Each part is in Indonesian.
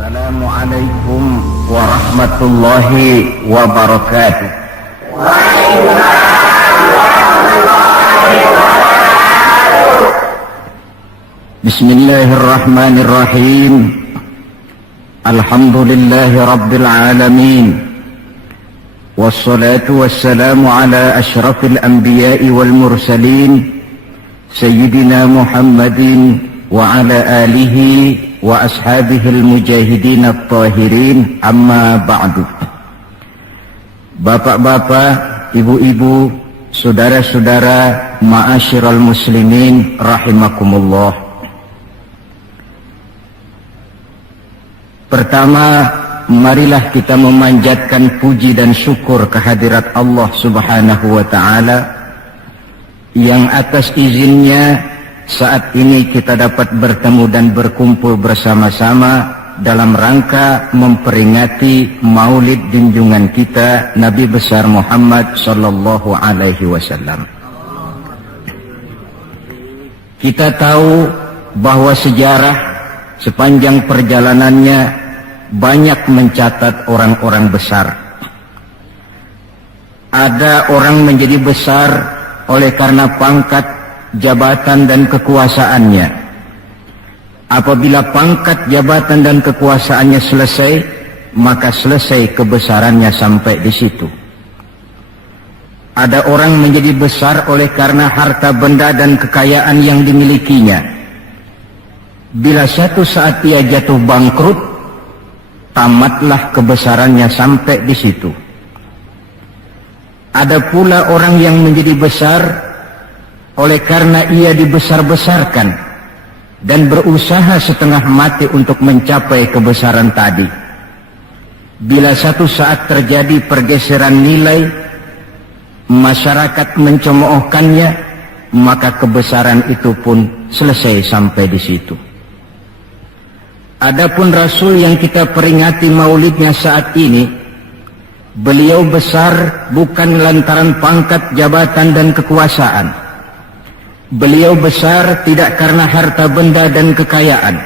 Assalamualaikum warahmatullahi wabarakatuh. Bismillahirrahmanirrahim. Alhamdulillahi rabbil alamin. Wassalatu wassalamu ala ashrafil anbiya'i wal mursalin Sayyidina Muhammadin wa ala alihi wa ashabihil mujahidin at-tahirin, amma ba'du. Bapak-bapak, ibu-ibu, saudara-saudara, ma'asyiral muslimin rahimakumullah. Pertama, marilah kita memanjatkan puji dan syukur kehadirat Allah Subhanahu wa ta'ala yang atas izinnya saat ini kita dapat bertemu dan berkumpul bersama-sama dalam rangka memperingati maulid junjungan kita Nabi besar Muhammad sallallahu alaihi wasallam. Kita tahu bahwa sejarah sepanjang perjalanannya banyak mencatat orang-orang besar. Ada orang menjadi besar oleh karena pangkat, jabatan dan kekuasaannya. Apabila pangkat, jabatan dan kekuasaannya selesai, maka selesai kebesarannya sampai di situ. Ada orang menjadi besar oleh karena harta benda dan kekayaan yang dimilikinya. Bila suatu saat ia jatuh bangkrut, tamatlah kebesarannya sampai di situ. Ada pula orang yang menjadi besar oleh karena ia dibesar-besarkan dan berusaha setengah mati untuk mencapai kebesaran tadi. Bila satu saat terjadi pergeseran nilai, masyarakat mencemoohkannya, maka kebesaran itu pun selesai sampai di situ. Adapun Rasul yang kita peringati maulidnya saat ini, beliau besar bukan lantaran pangkat, jabatan dan kekuasaan. Beliau besar tidak karena harta benda dan kekayaan.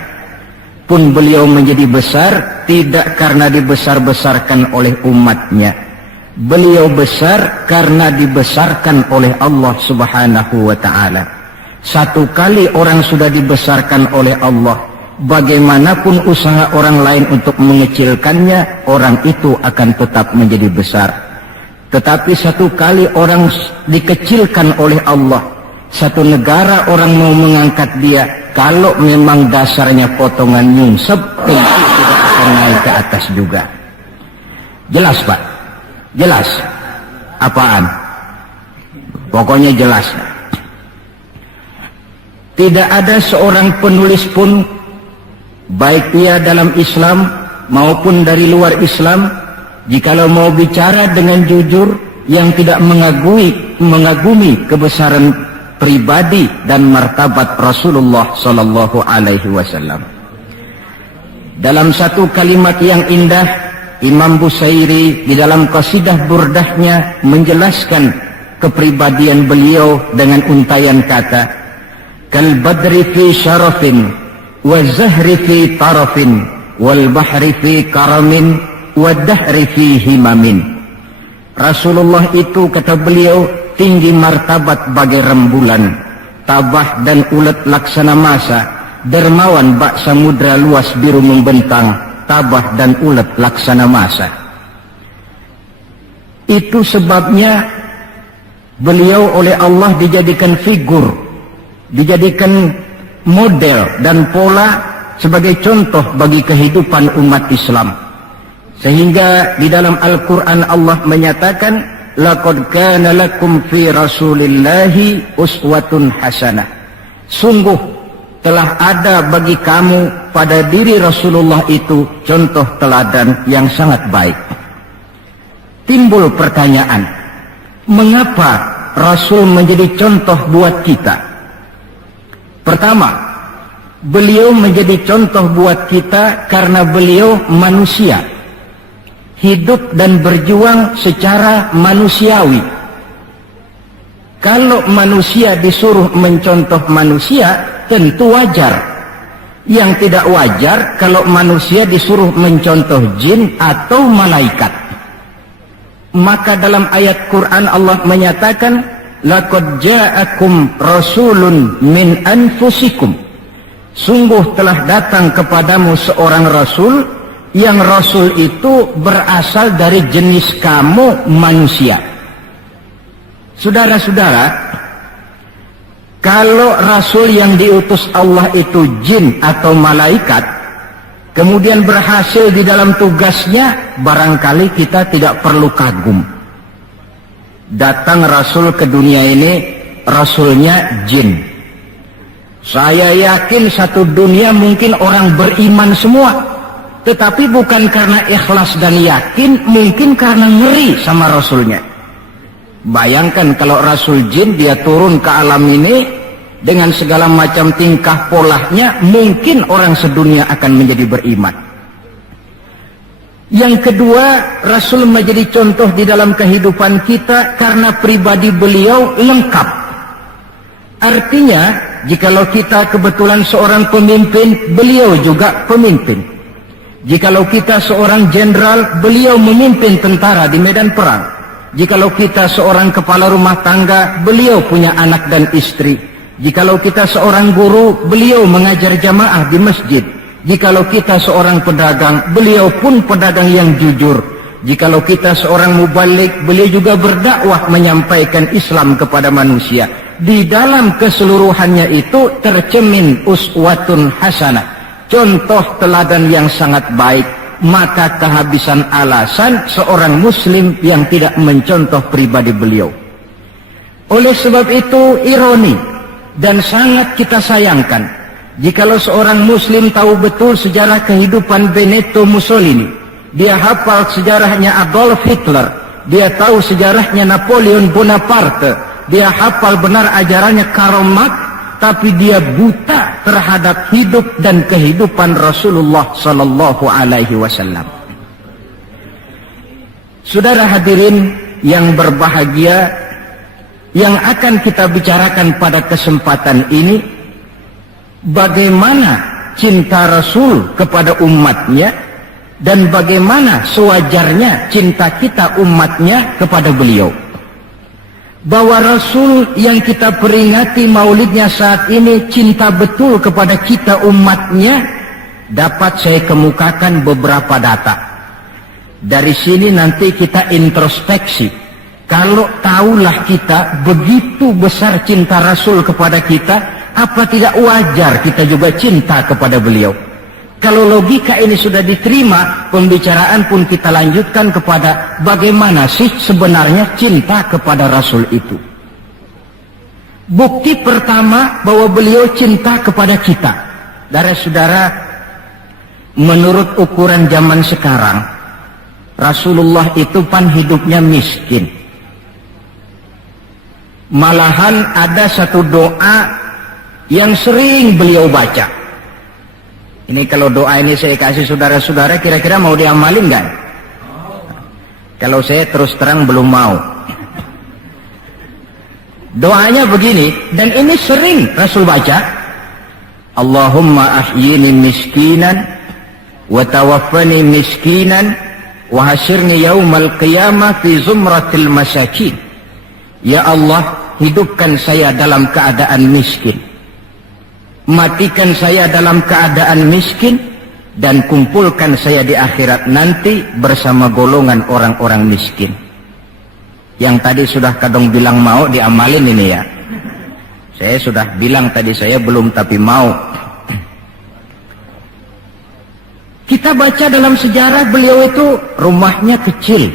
Pun beliau menjadi besar tidak karena dibesar-besarkan oleh umatnya. Beliau besar karena dibesarkan oleh Allah Subhanahu wa ta'ala. Satu kali orang sudah dibesarkan oleh Allah, bagaimanapun usaha orang lain untuk mengecilkannya, orang itu akan tetap menjadi besar. Tetapi satu kali orang dikecilkan oleh Allah, satu negara orang mau mengangkat dia, kalau memang dasarnya potongan nyungsep, tentu tidak akan naik ke atas juga. Jelas Pak? Jelas? Apaan? Pokoknya jelas. Tidak ada seorang penulis pun, baik ia dalam Islam maupun dari luar Islam, jikalau mau bicara dengan jujur yang tidak mengagumi kebesaran pribadi dan martabat Rasulullah sallallahu alaihi wasallam. Dalam satu kalimat yang indah, Imam Busairi di dalam qasidah burdahnya menjelaskan kepribadian beliau dengan untayan kata, kal badri fi syarafin wa zahri fi tarafin wal bahri fi karamin wa dahri fi himamin. Rasulullah itu, kata beliau, tinggi martabat bagai rembulan, tabah dan ulet laksana masa, dermawan bak samudra luas biru membentang, tabah dan ulet laksana masa. Itu sebabnya beliau oleh Allah dijadikan figur, dijadikan model dan pola sebagai contoh bagi kehidupan umat Islam. Sehingga di dalam Al-Quran Allah menyatakan, laqad kana lakum fi rasulillahi uswatun hasanah. Sungguh telah ada bagi kamu pada diri Rasulullah itu contoh teladan yang sangat baik. Timbul pertanyaan, mengapa Rasul menjadi contoh buat kita? Pertama, beliau menjadi contoh buat kita karena beliau manusia, hidup dan berjuang secara manusiawi. Kalau manusia disuruh mencontoh manusia, tentu wajar. Yang tidak wajar kalau manusia disuruh mencontoh jin atau malaikat. Maka dalam ayat Quran Allah menyatakan, laqad ja'akum rasulun min anfusikum. Sungguh telah datang kepadamu seorang rasul, yang rasul itu berasal dari jenis kamu manusia. Saudara-saudara, kalau rasul yang diutus Allah itu jin atau malaikat, kemudian berhasil di dalam tugasnya, barangkali kita tidak perlu kagum. Datang rasul ke dunia ini, rasulnya jin. Saya yakin satu dunia mungkin orang beriman semua, tetapi bukan karena ikhlas dan yakin, mungkin karena ngeri sama rasulnya. Bayangkan kalau rasul jin dia turun ke alam ini dengan segala macam tingkah polanya, mungkin orang sedunia akan menjadi beriman. Yang kedua, rasul menjadi contoh di dalam kehidupan kita karena pribadi beliau lengkap. Artinya, jikalau kita kebetulan seorang pemimpin, beliau juga pemimpin. Jikalau kita seorang jenderal, beliau memimpin tentara di medan perang. Jikalau kita seorang kepala rumah tangga, beliau punya anak dan istri. Jikalau kita seorang guru, beliau mengajar jamaah di masjid. Jikalau kita seorang pedagang, beliau pun pedagang yang jujur. Jikalau kita seorang mubalik, beliau juga berdakwah menyampaikan Islam kepada manusia. Di dalam keseluruhannya itu tercemin uswatun hasanah, contoh teladan yang sangat baik. Maka kehabisan alasan seorang muslim yang tidak mencontoh pribadi beliau. Oleh sebab itu ironi dan sangat kita sayangkan jikalau seorang muslim tahu betul sejarah kehidupan Benito Mussolini, dia hafal sejarahnya Adolf Hitler, dia tahu sejarahnya Napoleon Bonaparte, dia hafal benar ajarannya Karl Marx, tapi dia buta terhadap hidup dan kehidupan Rasulullah sallallahu alaihi wasallam. Saudara hadirin yang berbahagia, yang akan kita bicarakan pada kesempatan ini, bagaimana cinta Rasul kepada umatnya dan bagaimana sewajarnya cinta kita umatnya kepada beliau. Bahwa Rasul yang kita peringati maulidnya saat ini cinta betul kepada kita umatnya, dapat saya kemukakan beberapa data. Dari sini nanti kita introspeksi. Kalau tahulah kita begitu besar cinta Rasul kepada kita, apa tidak wajar kita juga cinta kepada beliau? Kalau logika ini sudah diterima, pembicaraan pun kita lanjutkan kepada bagaimana sih sebenarnya cinta kepada Rasul itu. Bukti pertama bahwa beliau cinta kepada kita. Saudara-saudara, menurut ukuran zaman sekarang, Rasulullah itu pan hidupnya miskin. Malahan ada satu doa yang sering beliau baca. Ini kalau doa ini saya kasih saudara-saudara, kira-kira mau diamalin nggak? Kalau saya terus terang belum mau. Doanya begini, dan ini sering Rasul baca. Allahumma ahyini miskinan, wa tawaffani miskinan, wa hasyirni yaumal qiyamah fi zumratil masakin. Ya Allah, hidupkan saya dalam keadaan miskin. Matikan saya dalam keadaan miskin, dan kumpulkan saya di akhirat nanti bersama golongan orang-orang miskin. Yang tadi sudah kadang bilang mau diamalin ini ya. Saya sudah bilang tadi saya belum tapi mau. Kita baca dalam sejarah beliau itu rumahnya kecil.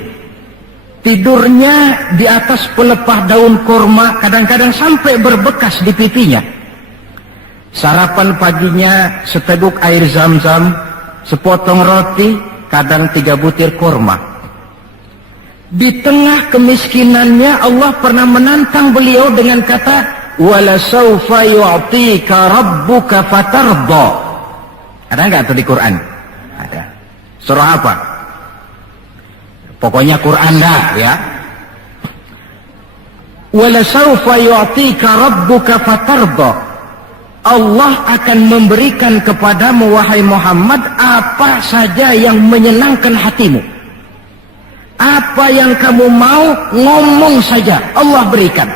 Tidurnya di atas pelepah daun korma, kadang-kadang sampai berbekas di pipinya. Sarapan paginya seteguk air zam-zam, sepotong roti, kadang 3 butir korma. Di tengah kemiskinannya Allah pernah menantang beliau dengan kata, wala sawfa yu'tika rabbuka fatarda. Ada enggak itu di Quran? Ada. Surah apa? Pokoknya Quran dah ya. Wala sawfa yu'tika rabbuka fatarda. Allah akan memberikan kepadamu wahai Muhammad apa saja yang menyenangkan hatimu. Apa yang kamu mau, ngomong saja, Allah berikan.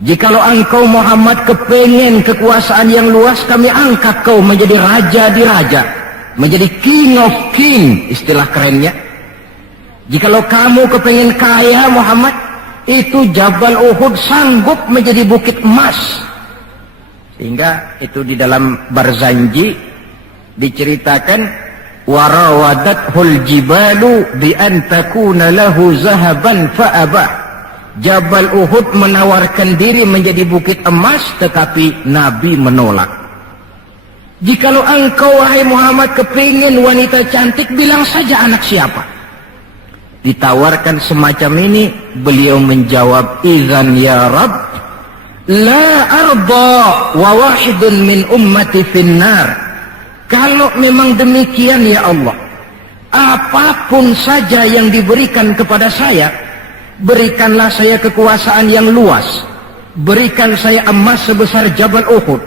Jikalau engkau Muhammad kepengen kekuasaan yang luas, kami angkat kau menjadi raja di raja, menjadi king of king, istilah kerennya. Jikalau kamu kepengen kaya Muhammad, itu Jabal Uhud sanggup menjadi bukit emas. Sehingga itu di dalam Barzanji diceritakan, warawadathul jibalu bi an takuna lahu zahaban fa'aba. Jabal Uhud menawarkan diri menjadi bukit emas, tetapi Nabi menolak. Jikalau engkau wahai Muhammad kepingin wanita cantik, bilang saja anak siapa. Ditawarkan semacam ini, beliau menjawab, idzan ya Rabb la arda wa wahidun min ummati finnar. Kalau memang demikian ya Allah, apapun saja yang diberikan kepada saya, berikanlah saya kekuasaan yang luas, berikan saya emas sebesar Jabal Uhud,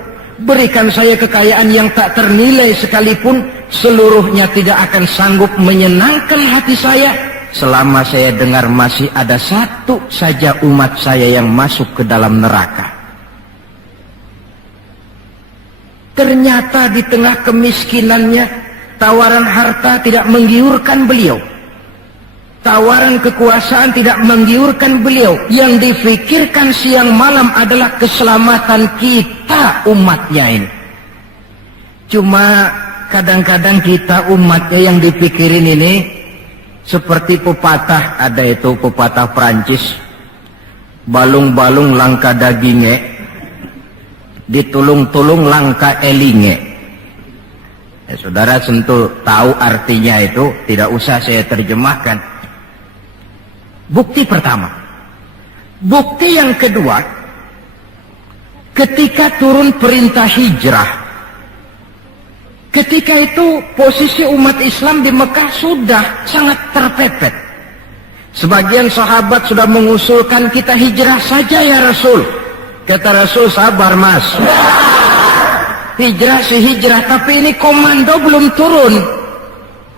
berikan saya kekayaan yang tak ternilai sekalipun, seluruhnya tidak akan sanggup menyenangkan hati saya selama saya dengar masih ada satu saja umat saya yang masuk ke dalam neraka. Ternyata di tengah kemiskinannya, tawaran harta tidak menggiurkan beliau. Tawaran kekuasaan tidak menggiurkan beliau. Yang difikirkan siang malam adalah keselamatan kita umatnya ini. Cuma kadang-kadang kita umatnya yang dipikirin ini seperti pepatah, ada itu pepatah Perancis, balung-balung langka dagingnya, ditulung-tulung langka elinge. Ya, saudara tentu tahu artinya itu, tidak usah saya terjemahkan. Bukti pertama. Bukti yang kedua, ketika turun perintah hijrah, ketika itu posisi umat Islam di Mekah sudah sangat terpepet. Sebagian sahabat sudah mengusulkan, kita hijrah saja ya Rasul. Kata Rasul, sabar mas, hijrah sih hijrah, tapi ini komando belum turun.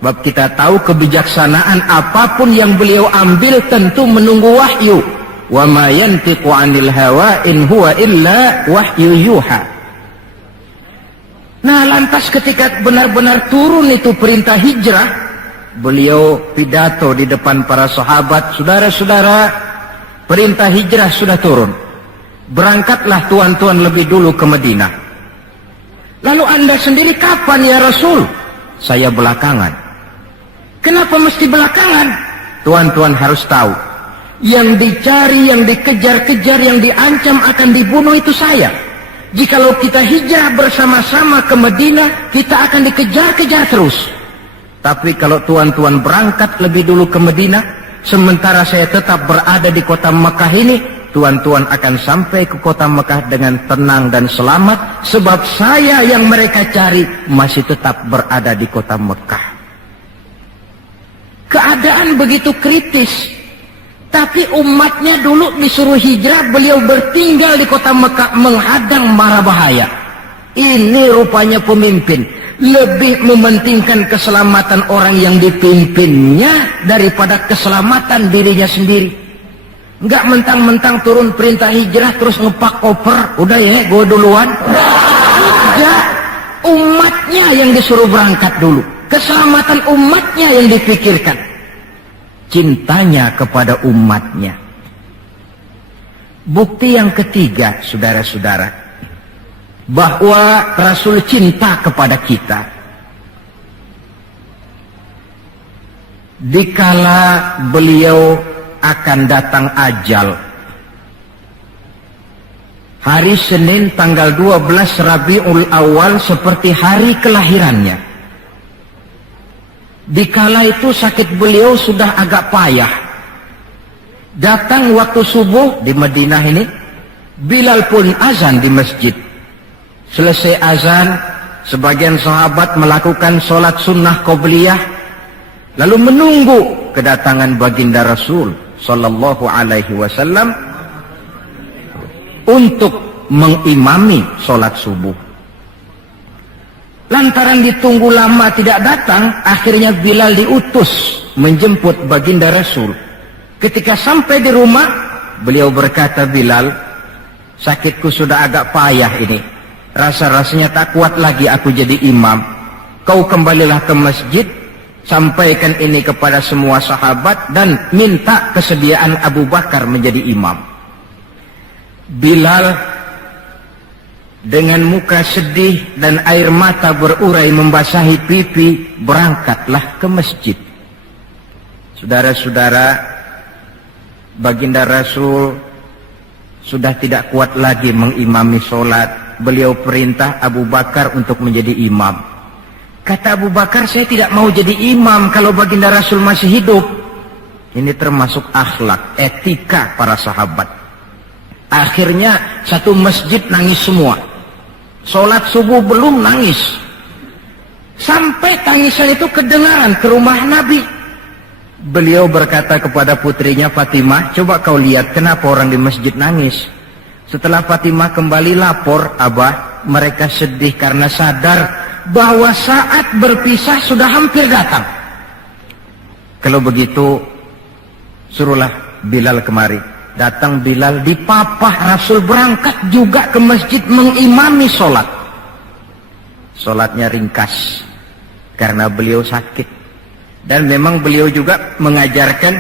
Sebab kita tahu kebijaksanaan, apapun yang beliau ambil tentu menunggu wahyu. Wa ma yantiqu 'anil hawa in huwa illa wahyu yuha. Nah, lantas ketika benar-benar turun itu perintah hijrah, beliau pidato di depan para sahabat, saudara-saudara, perintah hijrah sudah turun. Berangkatlah tuan-tuan lebih dulu ke Madinah. Lalu anda sendiri kapan ya Rasul? Saya belakangan. Kenapa mesti belakangan? Tuan-tuan harus tahu, yang dicari, yang dikejar-kejar, yang diancam akan dibunuh itu saya. Jikalau kita hijrah bersama-sama ke Madinah, kita akan dikejar-kejar terus. Tapi kalau tuan-tuan berangkat lebih dulu ke Madinah, sementara saya tetap berada di kota Mekah ini, tuan-tuan akan sampai ke kota Mekah dengan tenang dan selamat, sebab saya yang mereka cari masih tetap berada di kota Mekah. Keadaan begitu kritis, tapi umatnya dulu disuruh hijrah, beliau bertinggal di kota Mekah menghadang mara bahaya. Ini rupanya pemimpin lebih mementingkan keselamatan orang yang dipimpinnya daripada keselamatan dirinya sendiri. Enggak mentang-mentang turun perintah hijrah terus ngepak koper, udah ya gue duluan. Enggak, umatnya yang disuruh berangkat dulu, keselamatan umatnya yang dipikirkan, cintanya kepada umatnya. Bukti yang ketiga, saudara-saudara, bahwa Rasul cinta kepada kita. Dikala beliau akan datang ajal, hari Senin tanggal 12 Rabiul Awal seperti hari kelahirannya. Dikala itu sakit beliau sudah agak payah. Datang waktu subuh di Madinah ini, Bilal pun azan di masjid. Selesai azan, sebagian sahabat melakukan sholat sunnah qobliyah, lalu menunggu kedatangan baginda Rasul Sallallahu Alaihi Wasallam untuk mengimami sholat subuh. Lantaran ditunggu lama tidak datang, akhirnya Bilal diutus menjemput baginda Rasul. Ketika sampai di rumah, beliau berkata, Bilal, sakitku sudah agak payah ini. Rasa-rasanya tak kuat lagi aku jadi imam. Kau kembalilah ke masjid, sampaikan ini kepada semua sahabat dan minta kesediaan Abu Bakar menjadi imam. Bilal dengan muka sedih dan air mata berurai membasahi pipi, berangkatlah ke masjid. Saudara-saudara, baginda Rasul sudah tidak kuat lagi mengimami sholat. Beliau perintah Abu Bakar untuk menjadi imam. Kata Abu Bakar, saya tidak mau jadi imam kalau baginda Rasul masih hidup. Ini termasuk akhlak, etika para sahabat. Akhirnya satu masjid nangis semua. Sholat subuh belum nangis. Sampai tangisan itu kedengaran ke rumah Nabi. Beliau berkata kepada putrinya Fatimah, coba kau lihat kenapa orang di masjid nangis. Setelah Fatimah kembali lapor, Abah, mereka sedih karena sadar bahwa saat berpisah sudah hampir datang. Kalau begitu, suruhlah Bilal kemari. Datang Bilal, dipapah Rasul berangkat juga ke masjid mengimami sholat. Sholatnya ringkas karena beliau sakit. Dan memang beliau juga mengajarkan,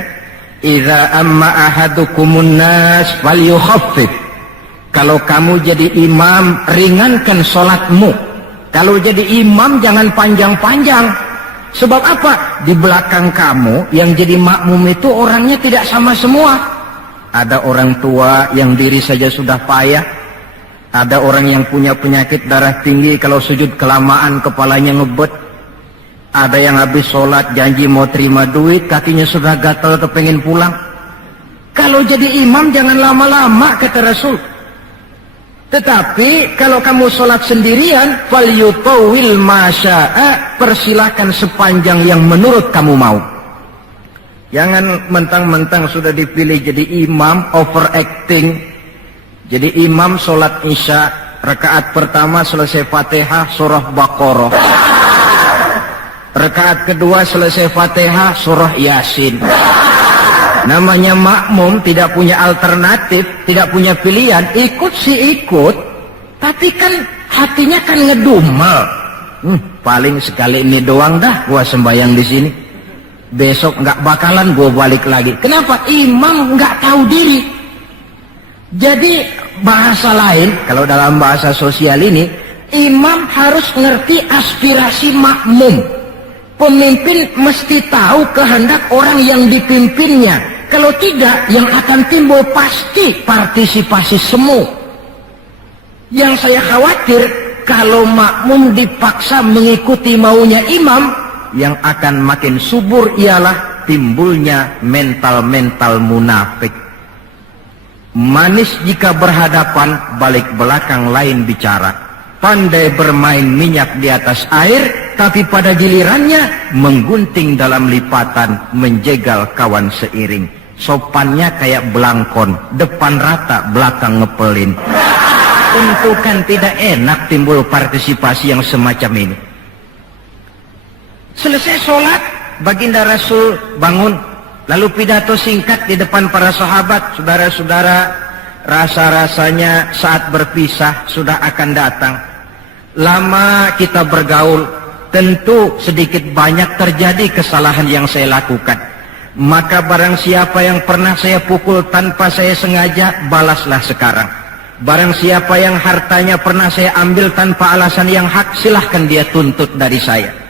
idza amma ahadukumun nas falyukhaffif. Kalau kamu jadi imam, ringankan sholatmu. Kalau jadi imam jangan panjang-panjang. Sebab apa? Di belakang kamu yang jadi makmum itu orangnya tidak sama semua. Ada orang tua yang diri saja sudah payah. Ada orang yang punya penyakit darah tinggi, kalau sujud kelamaan kepalanya ngebet. Ada yang habis sholat janji mau terima duit, kakinya sudah gatal kepengen pulang. Kalau jadi imam jangan lama-lama, kata Rasul. Tetapi kalau kamu sholat sendirian, falyutawil masya'a, persilakan sepanjang yang menurut kamu mau. Jangan mentang-mentang sudah dipilih jadi imam, overacting. Jadi imam sholat isya, rakaat pertama selesai Fatihah, surah Baqarah. Rakaat kedua selesai Fatihah, surah Yasin. Namanya makmum, tidak punya alternatif, tidak punya pilihan. Ikut sih ikut, tapi kan hatinya kan ngedumel. Paling sekali ini doang dah gua sembahyang di sini. Besok nggak bakalan gue balik lagi. Kenapa? Imam nggak tahu diri. Jadi bahasa lain, kalau dalam bahasa sosial ini, imam harus ngerti aspirasi makmum. Pemimpin mesti tahu kehendak orang yang dipimpinnya. Kalau tidak, yang akan timbul pasti partisipasi semu. Yang saya khawatir, kalau makmum dipaksa mengikuti maunya imam, yang akan makin subur ialah timbulnya mental-mental munafik. Manis jika berhadapan, balik belakang lain bicara. Pandai bermain minyak di atas air, tapi pada gilirannya menggunting dalam lipatan, menjegal kawan seiring. Sopannya kayak belangkon, depan rata, belakang ngepelin. Tentu kan tidak enak timbul partisipasi yang semacam ini. Selesai sholat, baginda Rasul bangun, lalu pidato singkat di depan para sahabat. Saudara-saudara, rasa-rasanya saat berpisah sudah akan datang. Lama kita bergaul, tentu sedikit banyak terjadi kesalahan yang saya lakukan. Maka barang siapa yang pernah saya pukul tanpa saya sengaja, balaslah sekarang. Barang siapa yang hartanya pernah saya ambil tanpa alasan yang hak, silahkan dia tuntut dari saya.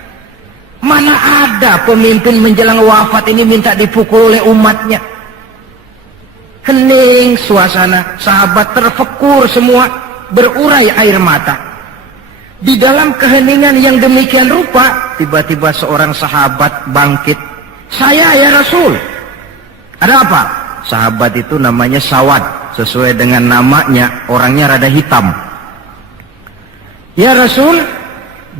Mana ada pemimpin menjelang wafat ini minta dipukul oleh umatnya. Hening suasana, sahabat terfekur semua, berurai air mata. Di dalam keheningan yang demikian rupa, tiba-tiba seorang sahabat bangkit. Saya ya Rasul. Ada apa? Sahabat itu namanya Sawad, sesuai dengan namanya, orangnya rada hitam. Ya Rasul,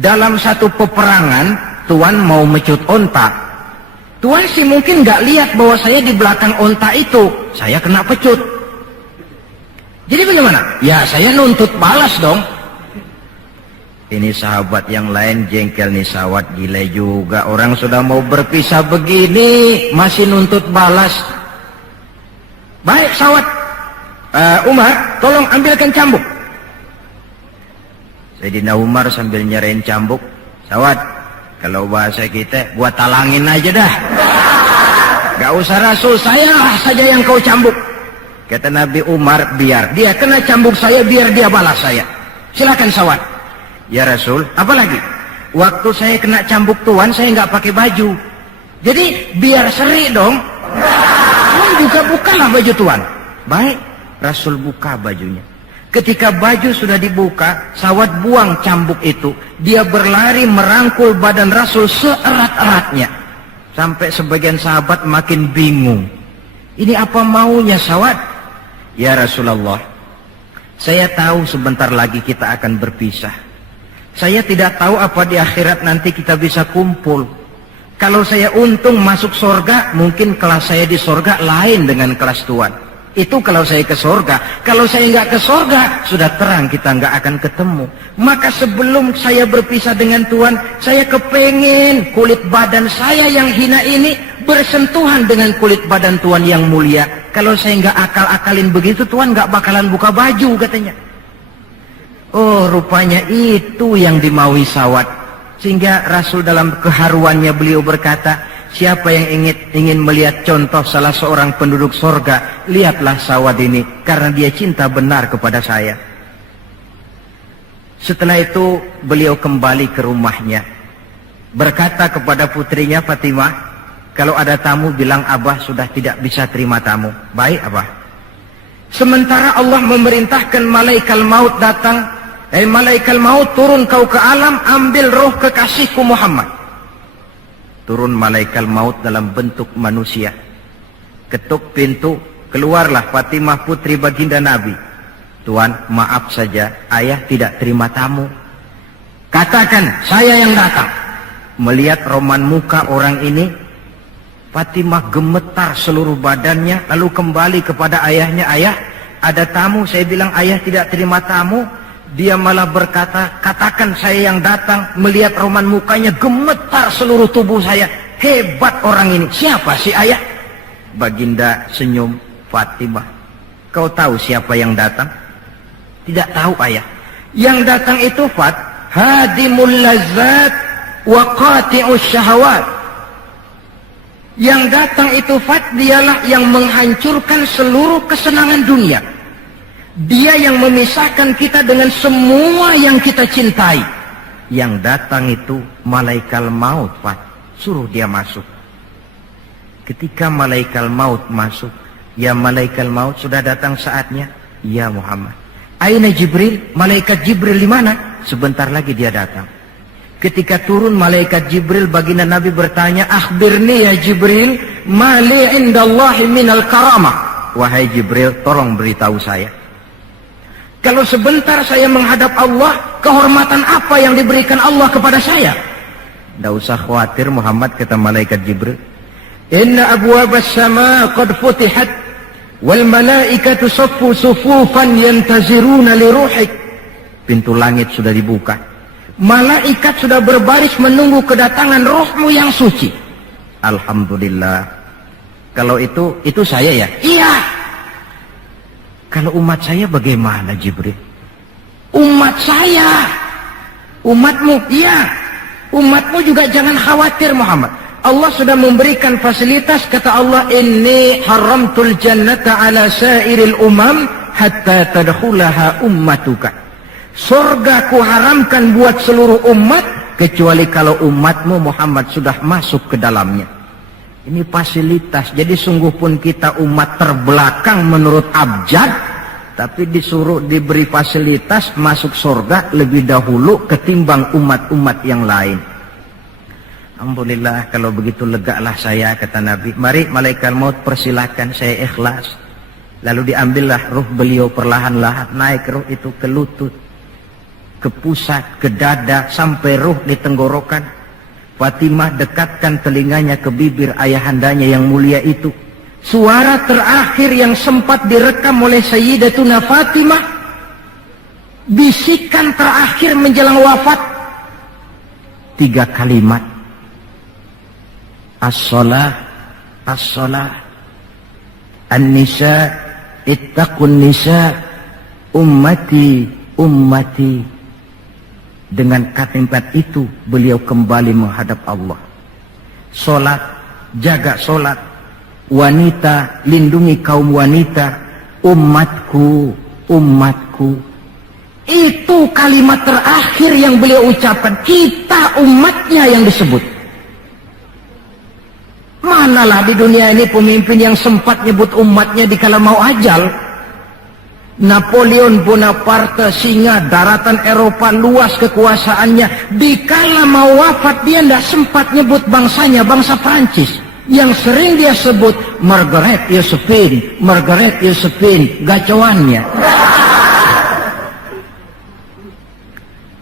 dalam satu peperangan Tuan mau mecut onta. Tuan sih mungkin nggak lihat bahwa saya di belakang onta itu. Saya kena pecut. Jadi bagaimana? Ya saya nuntut balas dong. Ini sahabat yang lain jengkel nih, sawat gila juga. Orang sudah mau berpisah begini masih nuntut balas. Baik sawat, Umar tolong ambilkan cambuk. Sayyidina Umar sambil nyerahin cambuk, sawat, kalau bahasa kita gua talangin aja dah. Gak usah Rasul, saya saja yang kau cambuk. Kata Nabi Umar, biar dia kena cambuk saya, biar dia balas saya. Silakan sawat. Ya Rasul, apalagi? Waktu saya kena cambuk tuan, saya nggak pakai baju. Jadi biar seri dong. Tuan juga bukalah baju tuan. Baik, Rasul buka bajunya. Ketika baju sudah dibuka, sawat buang cambuk itu. Dia berlari merangkul badan Rasul seerat-eratnya. Sampai sebagian sahabat makin bingung. Ini apa maunya sawat? Ya Rasulullah, saya tahu sebentar lagi kita akan berpisah. Saya tidak tahu apa di akhirat nanti kita bisa kumpul. Kalau saya untung masuk surga, mungkin kelas saya di surga lain dengan kelas tuan. Itu kalau saya ke surga. Kalau saya nggak ke surga, sudah terang kita nggak akan ketemu. Maka sebelum saya berpisah dengan tuan, saya kepengen kulit badan saya yang hina ini bersentuhan dengan kulit badan tuan yang mulia. Kalau saya nggak akal-akalin begitu, tuan nggak bakalan buka baju katanya. Oh, rupanya itu yang dimaui sawat. Sehingga Rasul dalam keharuannya beliau berkata, siapa yang ingin melihat contoh salah seorang penduduk sorga, lihatlah sawat ini, karena dia cinta benar kepada saya. Setelah itu beliau kembali ke rumahnya, berkata kepada putrinya Fatimah, kalau ada tamu bilang Abah sudah tidak bisa terima tamu. Baik Abah. Sementara Allah memerintahkan malaikat maut datang, malaikat maut turun kau ke alam, ambil roh kekasihku Muhammad. Turun malaikat maut dalam bentuk manusia. Ketuk pintu, keluarlah Fatimah putri baginda Nabi. Tuan, maaf saja, ayah tidak terima tamu. Katakan, saya yang datang. Melihat roman muka orang ini, Fatimah gemetar seluruh badannya, lalu kembali kepada ayahnya, ayah, ada tamu. Saya bilang ayah tidak terima tamu. Dia malah berkata, katakan saya yang datang. Melihat roman mukanya, gemetar seluruh tubuh saya. Hebat orang ini. Siapa sih ayah? Baginda senyum. Fatimah, kau tahu siapa yang datang? Tidak tahu ayah. Yang datang itu Fat, hadimul lazat wa qati'us syahawat. Yang datang itu Fat, dialah yang menghancurkan seluruh kesenangan dunia. Dia yang memisahkan kita dengan semua yang kita cintai. Yang datang itu malaikat maut, Pak. Suruh dia masuk. Ketika malaikat maut masuk, ya malaikat maut sudah datang saatnya. Ya Muhammad. Aina Jibril? Malaikat Jibril di mana? Sebentar lagi dia datang. Ketika turun malaikat Jibril, baginda Nabi bertanya, akhbirni ya Jibril, mali indallahi minal karamah. Wahai Jibril, tolong beritahu saya. Kalau sebentar saya menghadap Allah, kehormatan apa yang diberikan Allah kepada saya? Tidak usah khawatir Muhammad, kata malaikat Jibril. Inna abwabas sama qad futihat, wal malaikatu saffu sufufan yantaziruna li ruhik. Pintu langit sudah dibuka. Malaikat sudah berbaris menunggu kedatangan rohmu yang suci. Alhamdulillah. Kalau itu saya ya? Iya. Kalau umat saya bagaimana Jibril? Umat saya, umatmu, iya. Umatmu juga jangan khawatir Muhammad. Allah sudah memberikan fasilitas, kata Allah, inni haramtul jannata ala sairil umam hatta tadkhulaha ummatuka. Surga ku haramkan buat seluruh umat, kecuali kalau umatmu Muhammad sudah masuk ke dalamnya. Ini fasilitas. Jadi sungguh pun kita umat terbelakang menurut abjad, tapi disuruh diberi fasilitas masuk surga lebih dahulu ketimbang umat-umat yang lain. Alhamdulillah, kalau begitu legalah saya, kata Nabi. Mari malaikat maut persilakan, saya ikhlas. Lalu diambillah ruh beliau perlahan-lahan, naik ruh itu ke lutut, ke pusat, ke dada, sampai ruh di tenggorokan. Fatimah dekatkan telinganya ke bibir ayahandanya yang mulia itu. suara terakhir yang sempat direkam oleh Sayyidatuna Fatimah, bisikan terakhir menjelang wafat, 3 kalimat. As-shalah, as-shalah, an-nisa, ittaqun nisa, ummati, ummati. Dengan kalimat itu beliau kembali menghadap Allah. Solat, jaga solat. Wanita, lindungi kaum wanita. Umatku, umatku. Itu kalimat terakhir yang beliau ucapkan. Kita umatnya yang disebut. Manalah di dunia ini pemimpin yang sempat nyebut umatnya dikala mau ajal. Napoleon Bonaparte, singa daratan Eropa, luas kekuasaannya. Dikala mau wafat dia tidak sempat nyebut bangsanya, bangsa Prancis. Yang sering dia sebut Margaret Josephine, Margaret Josephine, gacoannya.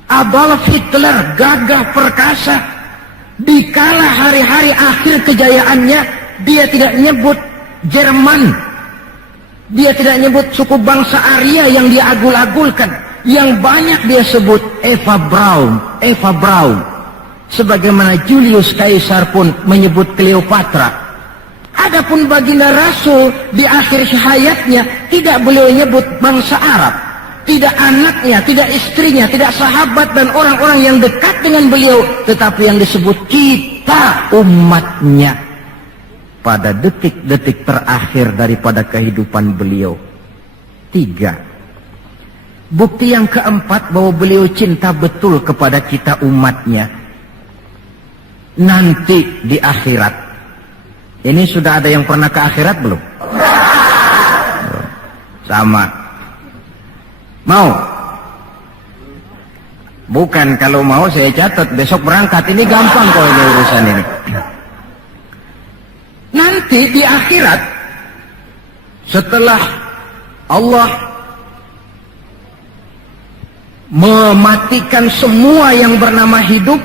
Adolf Hitler, gagah perkasa. Dikala hari-hari akhir kejayaannya, dia tidak nyebut Jerman. Dia tidak nyebut suku bangsa Arya yang dia agul-agulkan. Yang banyak dia sebut Eva Braun, Eva Braun. Sebagaimana Julius Caesar pun menyebut Cleopatra. Adapun baginda Rasul di akhir hayatnya tidak beliau nyebut bangsa Arab. Tidak anaknya, tidak istrinya, tidak sahabat dan orang-orang yang dekat dengan beliau. Tetapi yang disebut kita umatnya. Pada detik-detik terakhir daripada kehidupan beliau. 3. Bukti yang keempat bahwa beliau cinta betul kepada kita umatnya. Nanti di akhirat. Ini sudah ada yang pernah ke akhirat belum? Sama. Mau? Bukan, kalau mau saya catat besok berangkat. Ini gampang kok ini urusan ini. Nanti di akhirat, setelah Allah mematikan semua yang bernama hidup,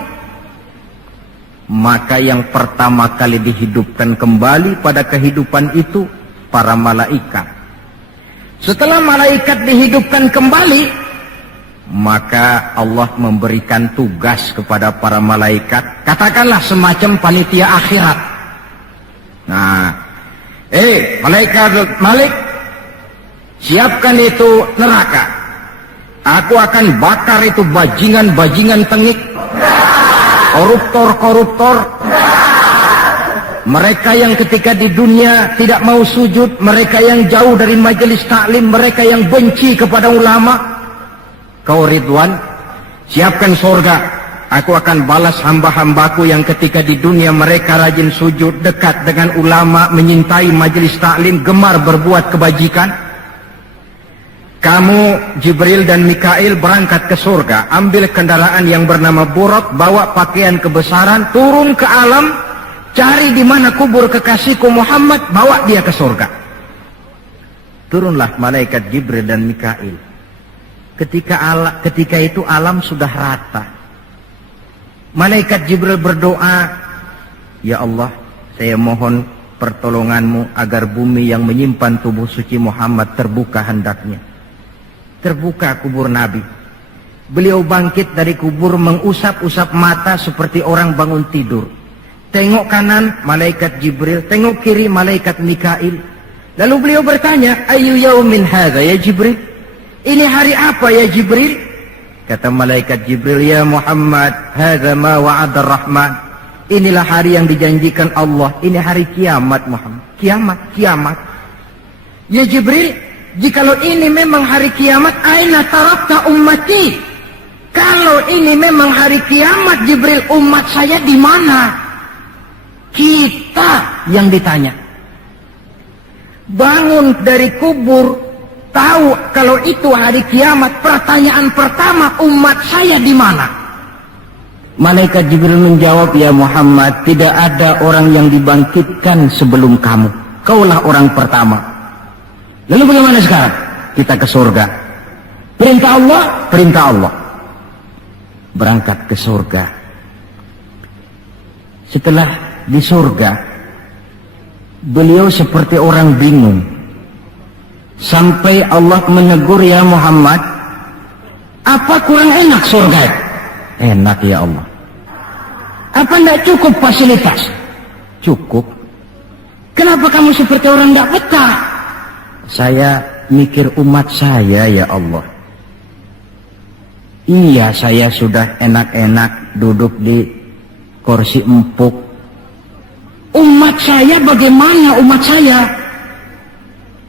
maka yang pertama kali dihidupkan kembali pada kehidupan itu para malaikat. Setelah malaikat dihidupkan kembali, maka Allah memberikan tugas kepada para malaikat, katakanlah semacam panitia akhirat. Nah, malaikat Malik, siapkan itu neraka. Aku akan bakar itu bajingan-bajingan tengik, koruptor-koruptor, mereka yang ketika di dunia tidak mau sujud, mereka yang jauh dari majelis taklim, mereka yang benci kepada ulama. Kau Ridwan, siapkan surga. Aku akan balas hamba-hambaku yang ketika di dunia mereka rajin sujud, dekat dengan ulama, menyintai majelis taklim, gemar berbuat kebajikan. Kamu Jibril dan Mikail berangkat ke surga, ambil kendaraan yang bernama Buraq, bawa pakaian kebesaran, turun ke alam, cari di mana kubur kekasihku Muhammad, bawa dia ke surga. Turunlah malaikat Jibril dan Mikail. Ketika itu alam sudah rata. Malaikat Jibril berdoa, ya Allah, saya mohon pertolonganmu agar bumi yang menyimpan tubuh suci Muhammad terbuka hendaknya. Terbuka kubur Nabi. Beliau bangkit dari kubur mengusap-usap mata seperti orang bangun tidur. Tengok kanan malaikat Jibril, tengok kiri malaikat Mikail. Lalu beliau bertanya, ayu yaumin hadza ya Jibril? Ini hari apa ya Jibril? Kata malaikat Jibril, ya Muhammad, hadza ma wa'ada ar-Rahman. Inilah hari yang dijanjikan Allah. Ini hari kiamat Muhammad. Kiamat, kiamat. Ya Jibril, jikalau ini memang hari kiamat, aina tarakta ummati? Kalau ini memang hari kiamat, Jibril, umat saya di mana? Kita yang ditanya. Bangun dari kubur, tahu kalau itu hari kiamat, pertanyaan pertama, umat saya di mana? Malaikat Jibril menjawab, ya Muhammad, tidak ada orang yang dibangkitkan sebelum kamu. Kaulah orang pertama. Lalu bagaimana sekarang? Kita ke surga. Perintah Allah, perintah Allah. Berangkat ke surga. Setelah di surga, Beliau seperti orang bingung. Sampai Allah menegur, ya Muhammad, apa kurang enak surga? Enak ya Allah. Apa tidak cukup fasilitas? Cukup. Kenapa kamu seperti orang tidak betah? Saya mikir umat saya ya Allah. Iya, saya sudah enak-enak duduk di kursi empuk. Umat saya bagaimana umat saya?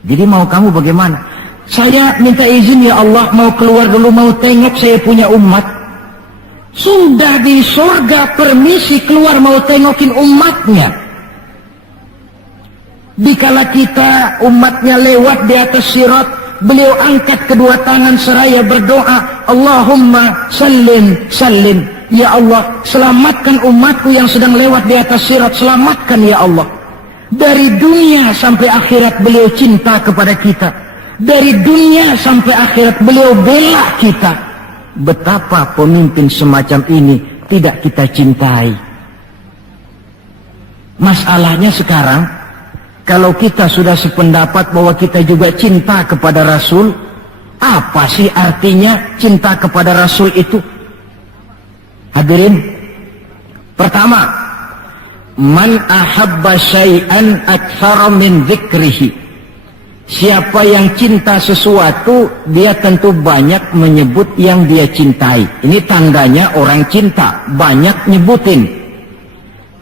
Jadi mau kamu bagaimana? Saya minta izin ya Allah, mau keluar dulu, mau tengok saya punya umat. Sudah di surga permisi keluar mau tengokin umatnya. Dikala kita umatnya lewat di atas sirat, beliau angkat kedua tangan seraya berdoa, Allahumma sallim sallim. Ya Allah, selamatkan umatku yang sedang lewat di atas sirat, selamatkan ya Allah. Dari dunia sampai akhirat beliau cinta kepada kita. Dari dunia sampai akhirat beliau bela kita. Betapa pemimpin semacam ini tidak kita cintai. Masalahnya sekarang, kalau kita sudah sependapat bahwa kita juga cinta kepada Rasul, apa sih artinya cinta kepada Rasul itu? Hadirin, pertama, man ahabba syai'an aktsara min dzikrihi. Siapa yang cinta sesuatu, dia tentu banyak menyebut yang dia cintai. Ini tandanya orang cinta, banyak nyebutin.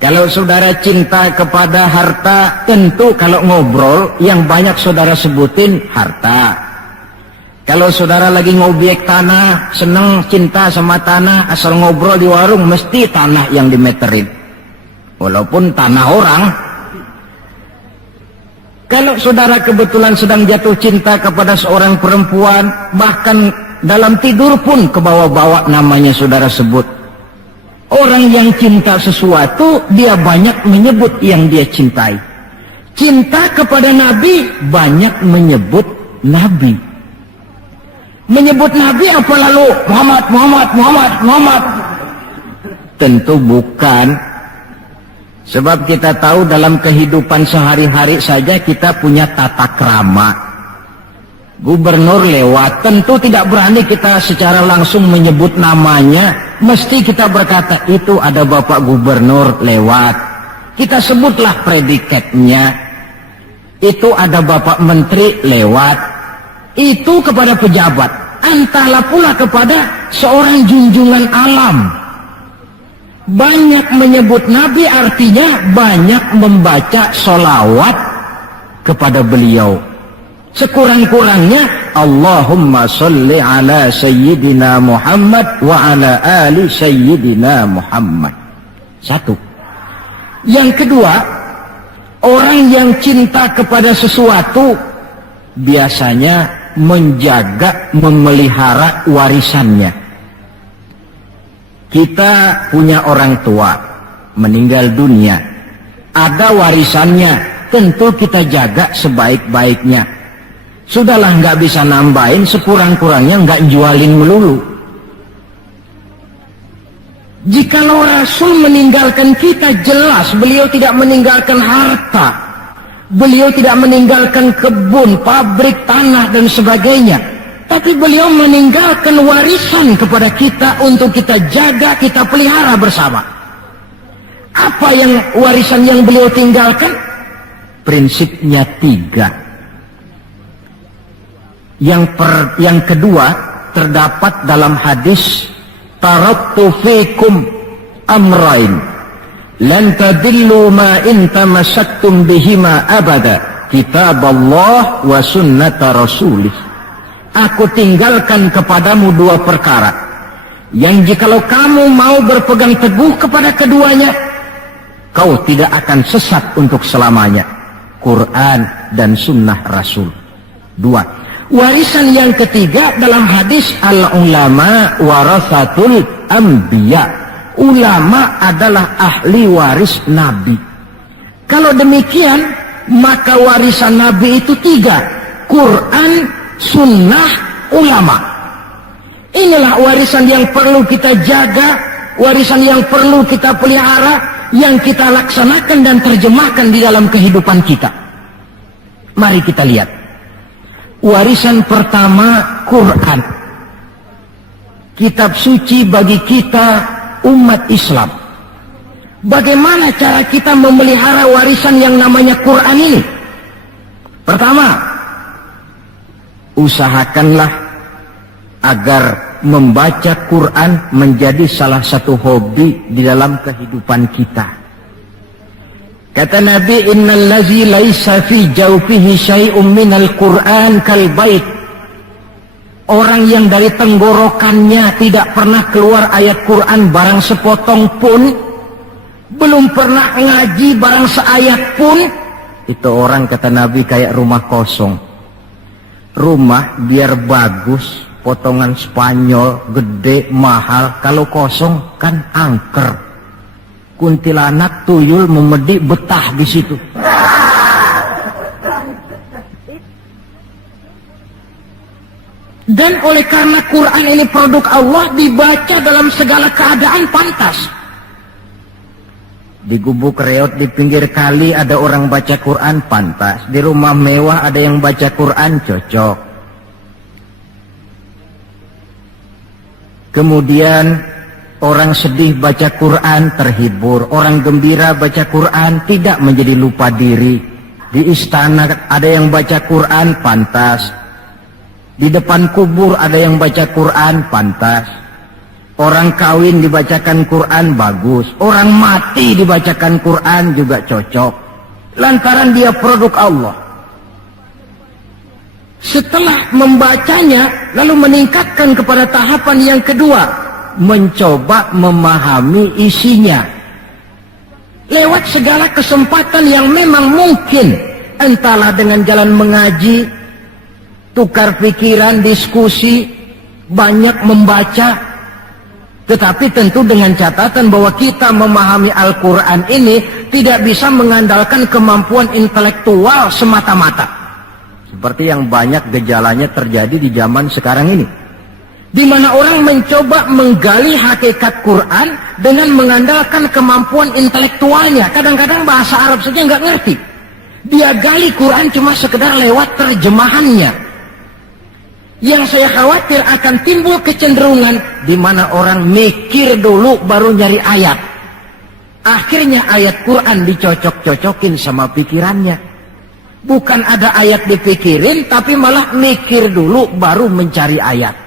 Kalau saudara cinta kepada harta, tentu kalau ngobrol yang banyak saudara sebutin harta. Kalau saudara lagi ngobek tanah, seneng cinta sama tanah, asal ngobrol di warung mesti tanah yang dimeterin. Walaupun tanah orang. Kalau saudara kebetulan sedang jatuh cinta kepada seorang perempuan, bahkan dalam tidur pun kebawa-bawa namanya saudara sebut. Orang yang cinta sesuatu, dia banyak menyebut yang dia cintai. Cinta kepada Nabi, banyak menyebut Nabi. Menyebut Nabi apa lalu? Muhammad, Muhammad, Muhammad, Muhammad. Tentu bukan. Sebab kita tahu dalam kehidupan sehari-hari saja kita punya tata krama. Gubernur lewat, tentu tidak berani kita secara langsung menyebut namanya. Mesti kita berkata, itu ada Bapak Gubernur lewat. Kita sebutlah predikatnya. Itu ada Bapak Menteri lewat. Itu kepada pejabat, entahlah pula kepada seorang junjungan alam. Banyak menyebut Nabi artinya banyak membaca sholawat kepada beliau. Sekurang-kurangnya Allahumma sholli ala Sayyidina Muhammad wa ala ali Sayyidina Muhammad. Satu. Yang kedua, orang yang cinta kepada sesuatu biasanya menjaga, memelihara warisannya. Kita punya orang tua meninggal dunia, ada warisannya, tentu kita jaga sebaik-baiknya. Sudahlah, nggak bisa nambahin, sekurang-kurangnya nggak jualin melulu. Jikalau Rasul meninggalkan kita, jelas beliau tidak meninggalkan harta. Beliau tidak meninggalkan kebun, pabrik, tanah, dan sebagainya. Tapi beliau meninggalkan warisan kepada kita untuk kita jaga, kita pelihara bersama. Apa yang warisan yang beliau tinggalkan? Prinsipnya 3. Yang kedua, terdapat dalam hadis, taraktu fikum amrain lan tadillu ma in tamassaktum bihima abada, kitab Allah wa sunnata rasulih. Aku tinggalkan kepadamu 2 perkara yang jikalau kamu mau berpegang teguh kepada keduanya, kau tidak akan sesat untuk selamanya. Quran dan sunnah Rasul. 2. Warisan yang ketiga dalam hadis, al-ulama warasatul anbiya. Ulama adalah ahli waris Nabi. Kalau demikian, maka warisan Nabi itu 3. Quran, sunnah, ulama. Inilah warisan yang perlu kita jaga, warisan yang perlu kita pelihara. yang kita laksanakan dan terjemahkan di dalam kehidupan kita. Mari kita lihat. Warisan pertama, Quran. Kitab suci bagi kita umat Islam. Bagaimana cara kita memelihara warisan yang namanya Quran ini? Pertama, usahakanlah agar membaca Quran menjadi salah satu hobi di dalam kehidupan kita. Kata Nabi, innal ladzi laisa fi jawfihi syai'un minal Qur'an kal bait. Orang yang dari tenggorokannya tidak pernah keluar ayat Quran barang sepotong pun, belum pernah ngaji barang seayat pun, itu orang, kata Nabi, kayak rumah kosong. Rumah biar bagus, potongan Spanyol, gede, mahal, kalau kosong kan angker. Kuntilanak, tuyul, memedi, betah di situ. Dan oleh karena Quran ini produk Allah, dibaca dalam segala keadaan pantas. Di gubuk reot di pinggir kali ada orang baca Quran, pantas. Di rumah mewah ada yang baca Quran, cocok. Kemudian orang sedih baca Quran, terhibur. Orang gembira baca Quran, tidak menjadi lupa diri. Di istana ada yang baca Quran, pantas. Di depan kubur ada yang baca Quran, pantas. Orang kawin dibacakan Quran, bagus. Orang mati dibacakan Quran juga cocok. Lantaran dia produk Allah. Setelah membacanya, lalu meningkatkan kepada tahapan yang kedua, mencoba memahami isinya lewat segala kesempatan yang memang mungkin, entahlah dengan jalan mengaji, tukar pikiran, diskusi, banyak membaca, tetapi tentu dengan catatan bahwa kita memahami Al-Quran ini tidak bisa mengandalkan kemampuan intelektual semata-mata, seperti yang banyak gejalanya terjadi di zaman sekarang ini, di mana orang mencoba menggali hakikat Quran dengan mengandalkan kemampuan intelektualnya. Kadang-kadang bahasa Arab saja nggak ngerti, dia gali Quran cuma sekedar lewat terjemahannya. Yang saya khawatir akan timbul kecenderungan di mana orang mikir dulu baru nyari ayat. Akhirnya ayat Quran dicocok-cocokin sama pikirannya. Bukan ada ayat dipikirin, tapi malah mikir dulu baru mencari ayat.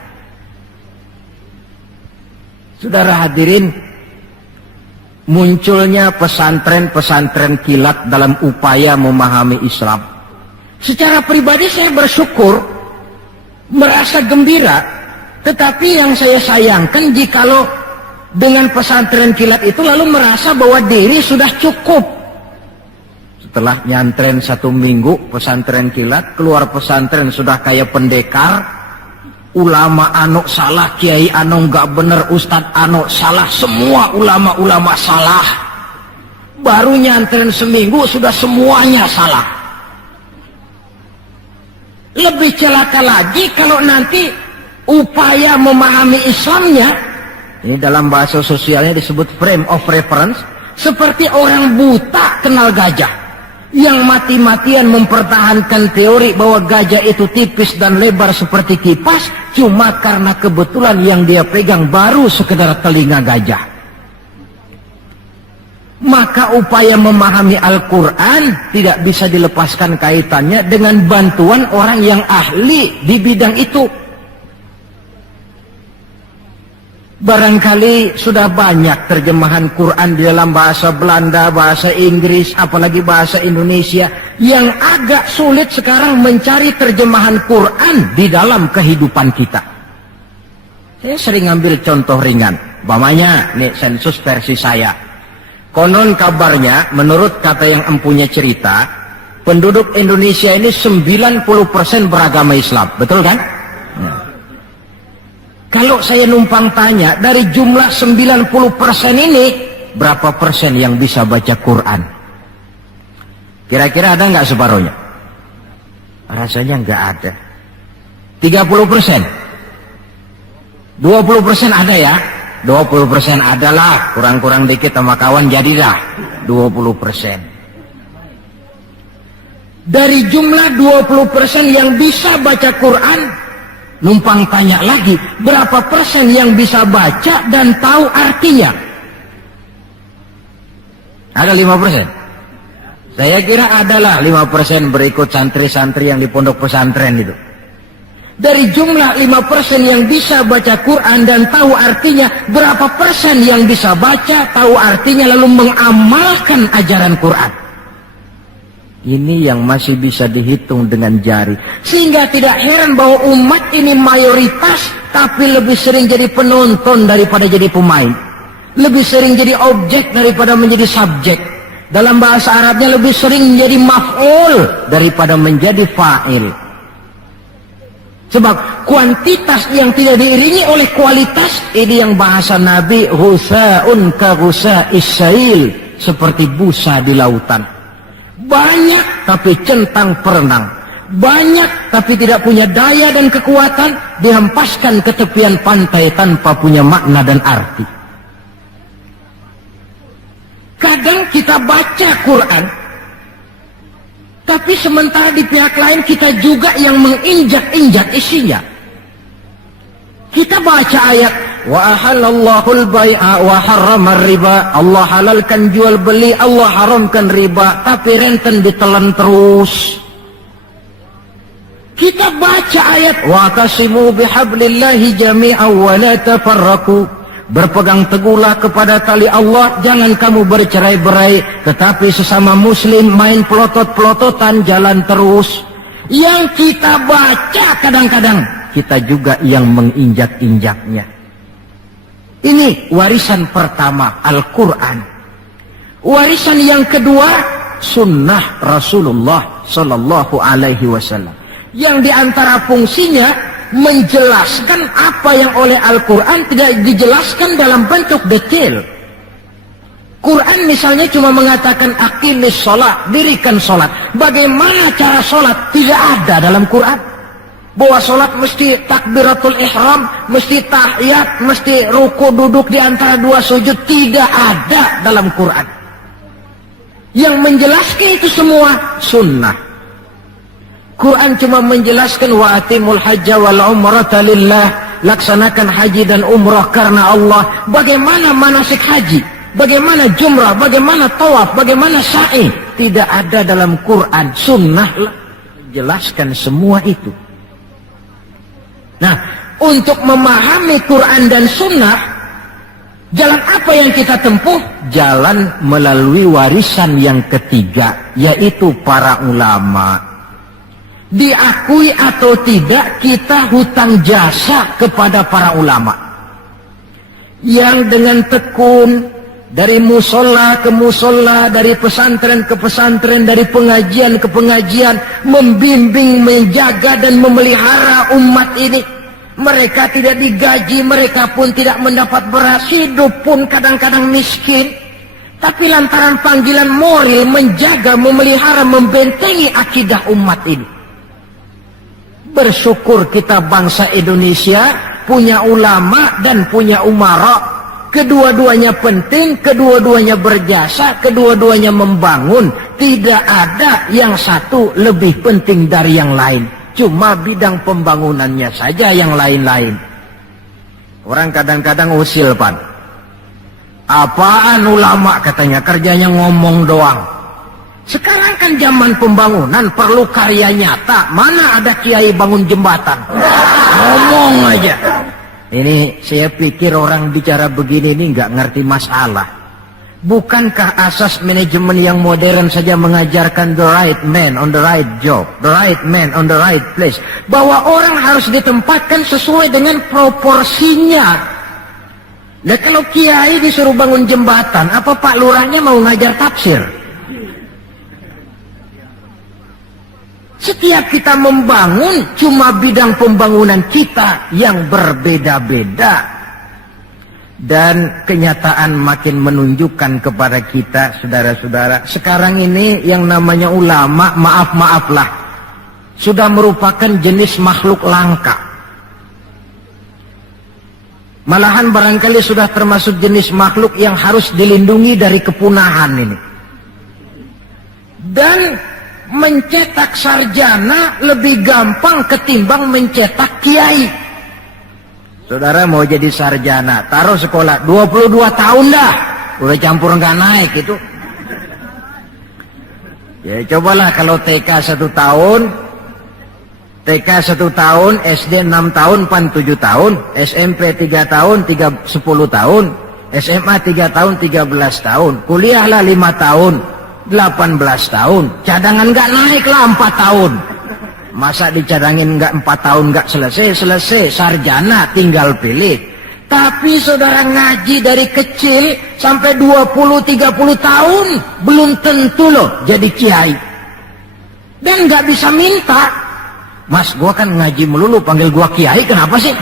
Saudara hadirin, munculnya pesantren-pesantren kilat dalam upaya memahami Islam. Secara pribadi saya bersyukur, merasa gembira, tetapi yang saya sayangkan jikalau dengan pesantren kilat itu lalu merasa bahwa diri sudah cukup. Setelah nyantren 1 minggu pesantren kilat, keluar pesantren sudah kayak pendekar, ulama anu salah, kiai anu nggak bener, ustadz anu salah, semua ulama-ulama salah. Baru nyantren seminggu sudah semuanya salah. Lebih celaka lagi kalau nanti upaya memahami Islamnya, ini dalam bahasa sosialnya disebut frame of reference, seperti orang buta kenal gajah, yang mati-matian mempertahankan teori bahwa gajah itu tipis dan lebar seperti kipas, cuma karena kebetulan yang dia pegang baru sekedar telinga gajah. Maka upaya memahami Al-Quran tidak bisa dilepaskan kaitannya dengan bantuan orang yang ahli di bidang itu. Barangkali sudah banyak terjemahan Quran di dalam bahasa Belanda, bahasa Inggris, apalagi bahasa Indonesia, yang agak sulit sekarang mencari terjemahan Quran di dalam kehidupan kita. Saya sering ambil contoh ringan, umpamanya nih sensus versi saya. Konon kabarnya, menurut kata yang empunya cerita, penduduk Indonesia ini 90% beragama Islam, betul kan? Ya. Kalau saya numpang tanya, dari jumlah 90% ini, berapa persen yang bisa baca Quran? Kira-kira ada nggak separuhnya? Rasanya nggak ada. 30%? 20% ada ya? 20% adalah, kurang-kurang dikit sama kawan jadilah 20%. Dari jumlah 20% yang bisa baca Quran, numpang tanya lagi, berapa persen yang bisa baca dan tahu artinya? Ada 5%? Saya kira adalah 5% berikut santri-santri yang di pondok pesantren itu. Dari jumlah 5% yang bisa baca Quran dan tahu artinya, berapa persen yang bisa baca, tahu artinya, lalu mengamalkan ajaran Quran? Ini yang masih bisa dihitung dengan jari. Sehingga tidak heran bahwa umat ini mayoritas, tapi lebih sering jadi penonton daripada jadi pemain. Lebih sering jadi objek daripada menjadi subjek. Dalam bahasa Arabnya lebih sering menjadi maf'ul daripada menjadi fa'il. Sebab kuantitas yang tidak diiringi oleh kualitas, ini yang bahasa Nabi, husa'un ka husa'is sail, seperti busa di lautan. Banyak tapi centang perenang, banyak tapi tidak punya daya dan kekuatan, dihempaskan ke tepian pantai tanpa punya makna dan arti. Kadang kita baca Quran, tapi sementara di pihak lain kita juga yang menginjak-injak isinya. Kita baca ayat wa ahallallahul bai'a wa harramar riba, Allah halalkan jual beli, Allah haramkan riba, tapi renten ditelan terus. Kita baca ayat wa tasimu bihablillahi jami'an wa la tafarraqu, berpegang teguhlah kepada tali Allah, jangan kamu bercerai-berai, tetapi sesama muslim main pelotot-pelototan jalan terus. Yang kita baca kadang-kadang kita juga yang menginjak-injaknya. Ini warisan pertama, Al-Quran. Warisan yang kedua, sunnah Rasulullah Sallallahu Alaihi Wasallam, yang diantara fungsinya menjelaskan apa yang oleh Al-Quran tidak dijelaskan dalam bentuk detail. Quran misalnya cuma mengatakan aqimis sholat, dirikan sholat. Bagaimana cara sholat? Tidak ada dalam Quran. Bahwa sholat mesti takbiratul ihram, mesti tahiyat, mesti ruku duduk di antara dua sujud, tidak ada dalam Quran. Yang menjelaskan itu semua sunnah. Quran cuma menjelaskan wa atimul hajja wal umrata lillah, laksanakan haji dan umrah karena Allah. Bagaimana manasik haji, bagaimana jumrah, bagaimana tawaf, bagaimana sa'i, tidak ada dalam Quran. Sunnah menjelaskan semua itu. Nah, untuk memahami Quran dan sunnah, jalan apa yang kita tempuh? Jalan melalui warisan yang ketiga, yaitu para ulama. Diakui atau tidak, kita hutang jasa kepada para ulama yang dengan tekun dari musola ke musola, dari pesantren ke pesantren, dari pengajian ke pengajian, membimbing, menjaga dan memelihara umat ini. Mereka tidak digaji, mereka pun tidak mendapat beras, hidup pun kadang-kadang miskin, tapi lantaran panggilan moral menjaga, memelihara, membentengi akidah umat ini. Bersyukur kita bangsa Indonesia punya ulama dan punya umara. Kedua-duanya penting, kedua-duanya berjasa, kedua-duanya membangun. Tidak ada yang satu lebih penting dari yang lain. Cuma bidang pembangunannya saja yang lain-lain. Orang kadang-kadang usil, Pan. Apaan ulama katanya, kerjanya ngomong doang. Sekarang kan zaman pembangunan, perlu karya nyata. Mana ada kiai bangun jembatan? Ngomong aja. Ini saya pikir orang bicara begini ini nggak ngerti masalah. Bukankah asas manajemen yang modern saja mengajarkan the right man on the right job, the right man on the right place, bahwa orang harus ditempatkan sesuai dengan proporsinya. Nah, kalau kiai disuruh bangun jembatan, apa Pak Lurahnya mau ngajar tafsir? Setiap kita membangun, cuma bidang pembangunan kita yang berbeda-beda. Dan kenyataan makin menunjukkan kepada kita, saudara-saudara, sekarang ini yang namanya ulama, maaf-maaflah, sudah merupakan jenis makhluk langka. Malahan barangkali sudah termasuk jenis makhluk yang harus dilindungi dari kepunahan ini. Dan mencetak sarjana lebih gampang ketimbang mencetak kiai. Saudara mau jadi sarjana, taruh sekolah 22 tahun dah, udah campur nggak naik itu. Ya cobalah kalau TK 1 tahun, TK 1 tahun, SD 6 tahun, PAN 7 tahun, SMP 3 tahun, 10 tahun, SMA 3 tahun, 13 tahun, kuliahlah 5 tahun, 18 tahun, cadangan nggak naik lah 4 tahun. Masa dicadangin nggak 4 tahun nggak selesai, sarjana tinggal pilih. Tapi saudara ngaji dari kecil sampai 20-30 tahun belum tentu loh jadi kiai. Dan nggak bisa minta. Mas, gua kan ngaji melulu, panggil gua kiai, kenapa sih?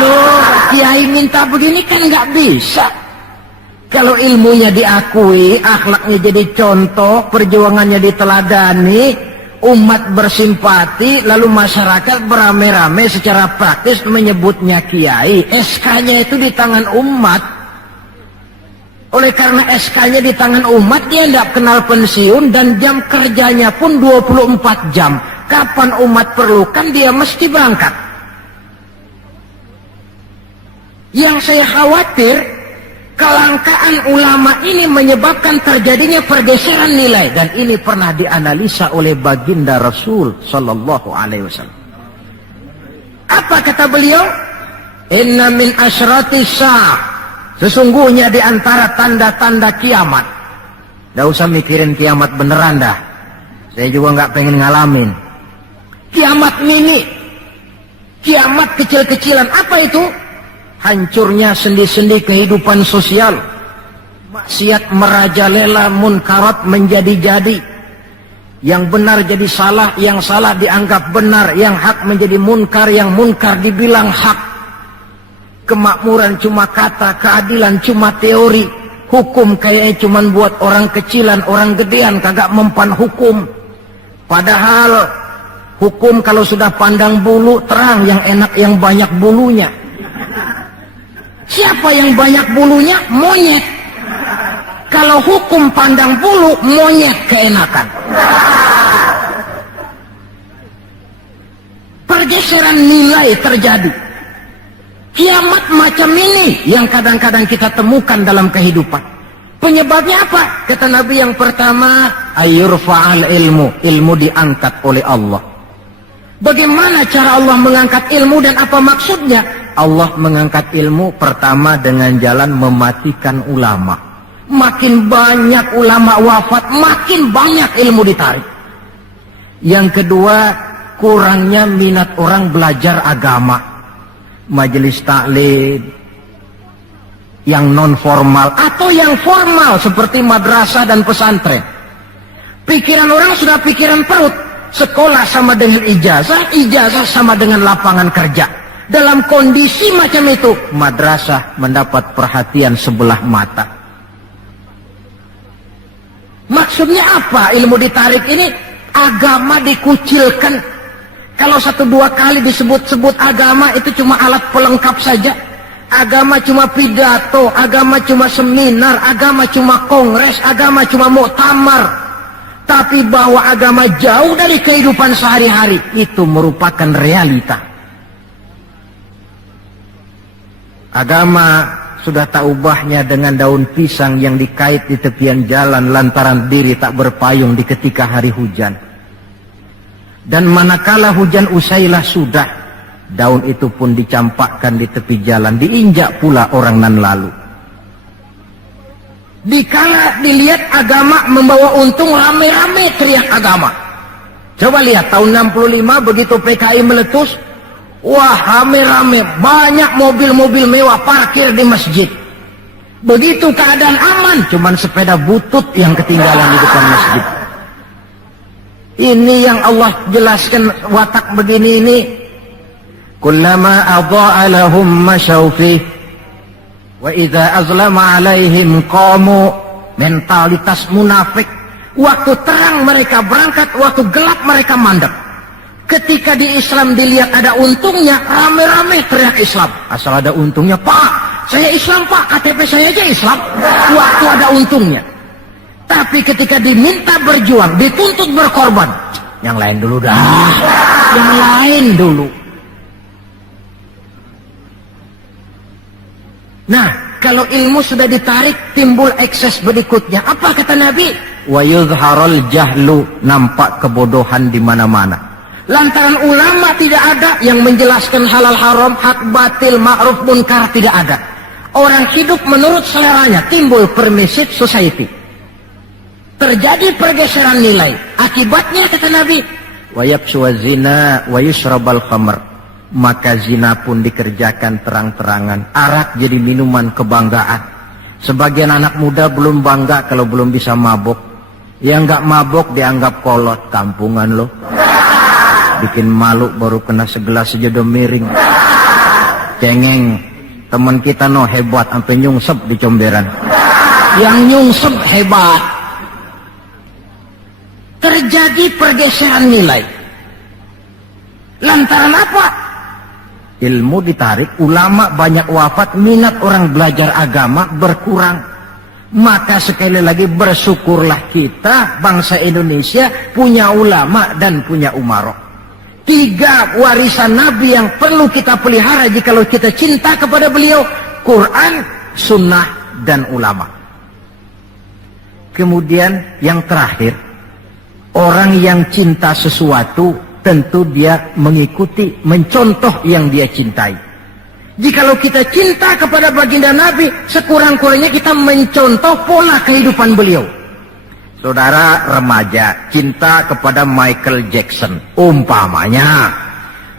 Loh, kiai minta begini kan nggak bisa. Kalau ilmunya diakui, akhlaknya jadi contoh, perjuangannya diteladani, umat bersimpati, lalu masyarakat beramai-ramai secara praktis menyebutnya kiai. SK-nya itu di tangan umat. Oleh karena SK-nya di tangan umat, dia tidak kenal pensiun dan jam kerjanya pun 24 jam. Kapan umat perlukan, dia mesti berangkat. Yang saya khawatir, kelangkaan ulama ini menyebabkan terjadinya pergeseran nilai, dan ini pernah dianalisa oleh baginda Rasul sallallahu alaihi wasallam. Apa kata beliau? Inna min asyrati sa'ah, sesungguhnya di antara tanda-tanda kiamat. Nggak usah mikirin kiamat beneran dah, saya juga nggak pengen ngalamin. Kiamat mini, kiamat kecil-kecilan. Apa itu? Hancurnya sendi-sendi kehidupan sosial, maksiat merajalela, munkarat menjadi-jadi, yang benar jadi salah, yang salah dianggap benar, yang hak menjadi munkar, yang munkar dibilang hak. Kemakmuran cuma kata, keadilan cuma teori, hukum kayaknya cuma buat orang kecilan, orang gedean kagak mempan hukum. Padahal hukum kalau sudah pandang bulu terang, yang enak yang banyak bulunya. Siapa yang banyak bulunya? Monyet. Kalau hukum pandang bulu, monyet keenakan. Pergeseran nilai terjadi. Kiamat macam ini yang kadang-kadang kita temukan dalam kehidupan. Penyebabnya apa? Kata Nabi yang pertama, ayurfa'al ilmu. Ilmu diangkat oleh Allah. Bagaimana cara Allah mengangkat ilmu dan apa maksudnya? Allah mengangkat ilmu pertama dengan jalan mematikan ulama. Makin banyak ulama wafat, makin banyak ilmu ditarik. Yang kedua, kurangnya minat orang belajar agama. Majelis taklim yang non formal atau yang formal seperti madrasah dan pesantren. Pikiran orang sudah pikiran perut. Sekolah sama dengan ijazah, ijazah sama dengan lapangan kerja. Dalam kondisi macam itu, madrasah mendapat perhatian sebelah mata. Maksudnya apa ilmu ditarik ini? Agama dikucilkan. Kalau 1-2 kali disebut-sebut agama, itu cuma alat pelengkap saja. Agama cuma pidato, agama cuma seminar, agama cuma kongres, agama cuma muktamar. Tapi bahwa agama jauh dari kehidupan sehari-hari, itu merupakan realita. Agama sudah tak ubahnya dengan daun pisang yang dikait di tepian jalan lantaran diri tak berpayung di ketika hari hujan. Dan manakala hujan usailah sudah, daun itu pun dicampakkan di tepi jalan, diinjak pula orang nan lalu. Dikala dilihat agama membawa untung, rame-rame teriak agama. Coba lihat tahun 65 begitu PKI meletus, wah rame-rame, banyak mobil-mobil mewah parkir di masjid. Begitu keadaan aman, cuman sepeda butut yang ketinggalan di depan masjid. Ini yang Allah jelaskan watak begini ini. Kullama adha'a lahum masyaw fihi wa idza azlama alaihim qamu. Mentalitas munafik. Waktu terang mereka berangkat, waktu gelap mereka mandek. Ketika di Islam dilihat ada untungnya, rame-rame teriak Islam. Asal ada untungnya, Pak, saya Islam Pak, KTP saya aja Islam. Waktu ada untungnya. Tapi ketika diminta berjuang, dituntut berkorban, yang lain dulu dah. Yang lain dulu. Nah, kalau ilmu sudah ditarik, timbul ekses berikutnya. Apa kata Nabi? Wa yuzharul jahlu, nampak kebodohan di mana-mana. Lantaran ulama tidak ada yang menjelaskan halal haram, hak batil, ma'ruf munkar, tidak ada. Orang hidup menurut seleranya, timbul permissive society. Terjadi pergeseran nilai. Akibatnya kata Nabi, wa yabshu zina wa yushrabal khamr. Maka zina pun dikerjakan terang-terangan. Arak jadi minuman kebanggaan. Sebagian anak muda belum bangga kalau belum bisa mabok. Yang nggak mabok dianggap kolot, kampungan lo. Bikin malu baru kena segelas sejodoh miring. Cengeng, teman kita no hebat sampai nyungsep di comberan. Yang nyungsep hebat. Terjadi pergeseran nilai. Lantaran apa? Ilmu ditarik, ulama banyak wafat, minat orang belajar agama berkurang. Maka sekali lagi bersyukurlah kita bangsa Indonesia punya ulama dan punya umarok. 3 warisan Nabi yang perlu kita pelihara jikalau kita cinta kepada beliau: Quran, sunnah, dan ulama. Kemudian yang terakhir, orang yang cinta sesuatu tentu dia mengikuti, mencontoh yang dia cintai. Jikalau kita cinta kepada baginda Nabi, sekurang-kurangnya kita mencontoh pola kehidupan beliau. Saudara remaja cinta kepada Michael Jackson, umpamanya,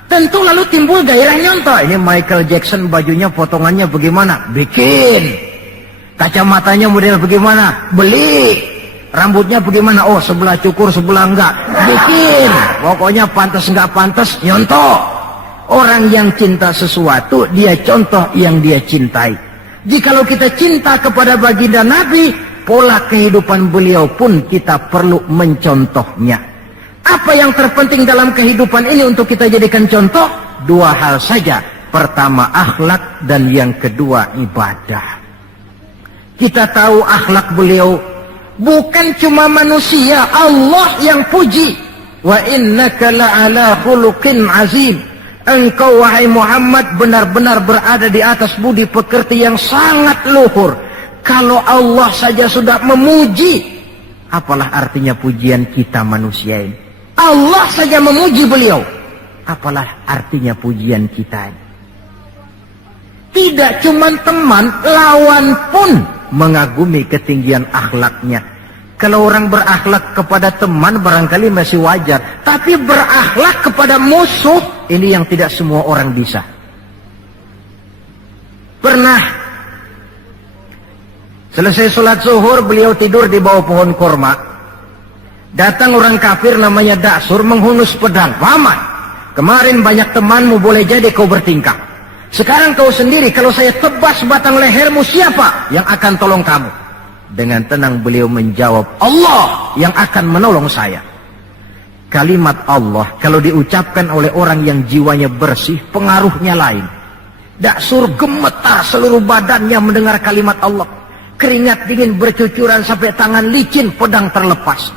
tentu lalu timbul gairah nyontoh. Ini Michael Jackson, bajunya potongannya bagaimana? Bikin. Kacamatanya model bagaimana? Beli. Rambutnya bagaimana? Oh, sebelah cukur, sebelah enggak. Bikin. Pokoknya pantas enggak pantas, nyontoh. Orang yang cinta sesuatu, dia contoh yang dia cintai. Jikalau kita cinta kepada baginda Nabi, pola kehidupan beliau pun kita perlu mencontohnya. Apa yang terpenting dalam kehidupan ini untuk kita jadikan contoh? 2 hal saja. Pertama akhlak, dan yang kedua ibadah. Kita tahu akhlak beliau bukan cuma manusia, Allah yang puji. Wa innaka la'ala khuluqin azim. Engkau wahai Muhammad benar-benar berada di atas budi pekerti yang sangat luhur. Kalau Allah saja sudah memuji, apalah artinya pujian kita manusia ini? Allah saja memuji beliau, apalah artinya pujian kita ini? Tidak cuma teman, lawan pun mengagumi ketinggian akhlaknya. Kalau orang berakhlak kepada teman barangkali masih wajar, tapi berakhlak kepada musuh, ini yang tidak semua orang bisa. Pernah selesai sholat zuhur, beliau tidur di bawah pohon korma. Datang orang kafir namanya Da'sur menghunus pedang. Muhammad, kemarin banyak temanmu, boleh jadi kau bertingkah. Sekarang kau sendiri, kalau saya tebas batang lehermu, siapa yang akan tolong kamu? Dengan tenang beliau menjawab, Allah yang akan menolong saya. Kalimat Allah kalau diucapkan oleh orang yang jiwanya bersih, pengaruhnya lain. Da'sur gemetar seluruh badannya mendengar kalimat Allah. Keringat dingin bercucuran sampai tangan licin, pedang terlepas.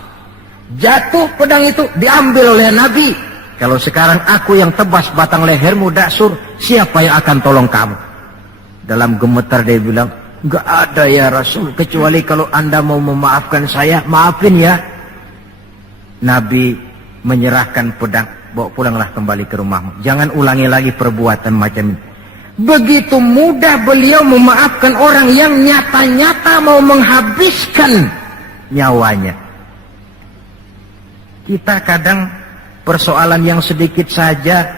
Jatuh pedang itu, diambil oleh Nabi. Kalau sekarang aku yang tebas batang lehermu Da'sur, siapa yang akan tolong kamu? Dalam gemetar dia bilang, enggak ada ya Rasul, kecuali kalau anda mau memaafkan saya, maafin ya. Nabi menyerahkan pedang, bawa pulanglah kembali ke rumahmu. Jangan ulangi lagi perbuatan macam ini. Begitu mudah beliau memaafkan orang yang nyata-nyata mau menghabiskan nyawanya. Kita kadang persoalan yang sedikit saja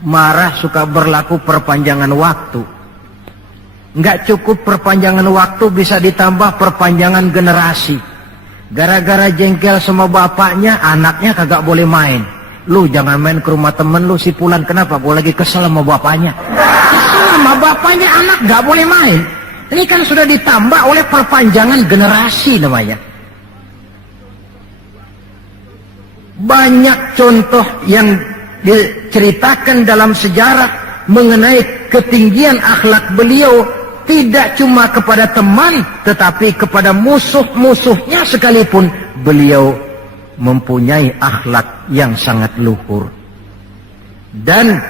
marah suka berlaku perpanjangan waktu. Nggak cukup perpanjangan waktu, bisa ditambah perpanjangan generasi. Gara-gara jengkel sama bapaknya, anaknya kagak boleh main. Lu jangan main ke rumah temen lu si Pulan, kenapa? Gua lagi kesel sama bapaknya. Kesel sama bapaknya, anak nggak boleh main. Ini kan sudah ditambah oleh perpanjangan generasi namanya. Banyak contoh yang diceritakan dalam sejarah mengenai ketinggian akhlak beliau. tidak cuma kepada teman, tetapi kepada musuh-musuhnya sekalipun, beliau mempunyai akhlak yang sangat luhur. Dan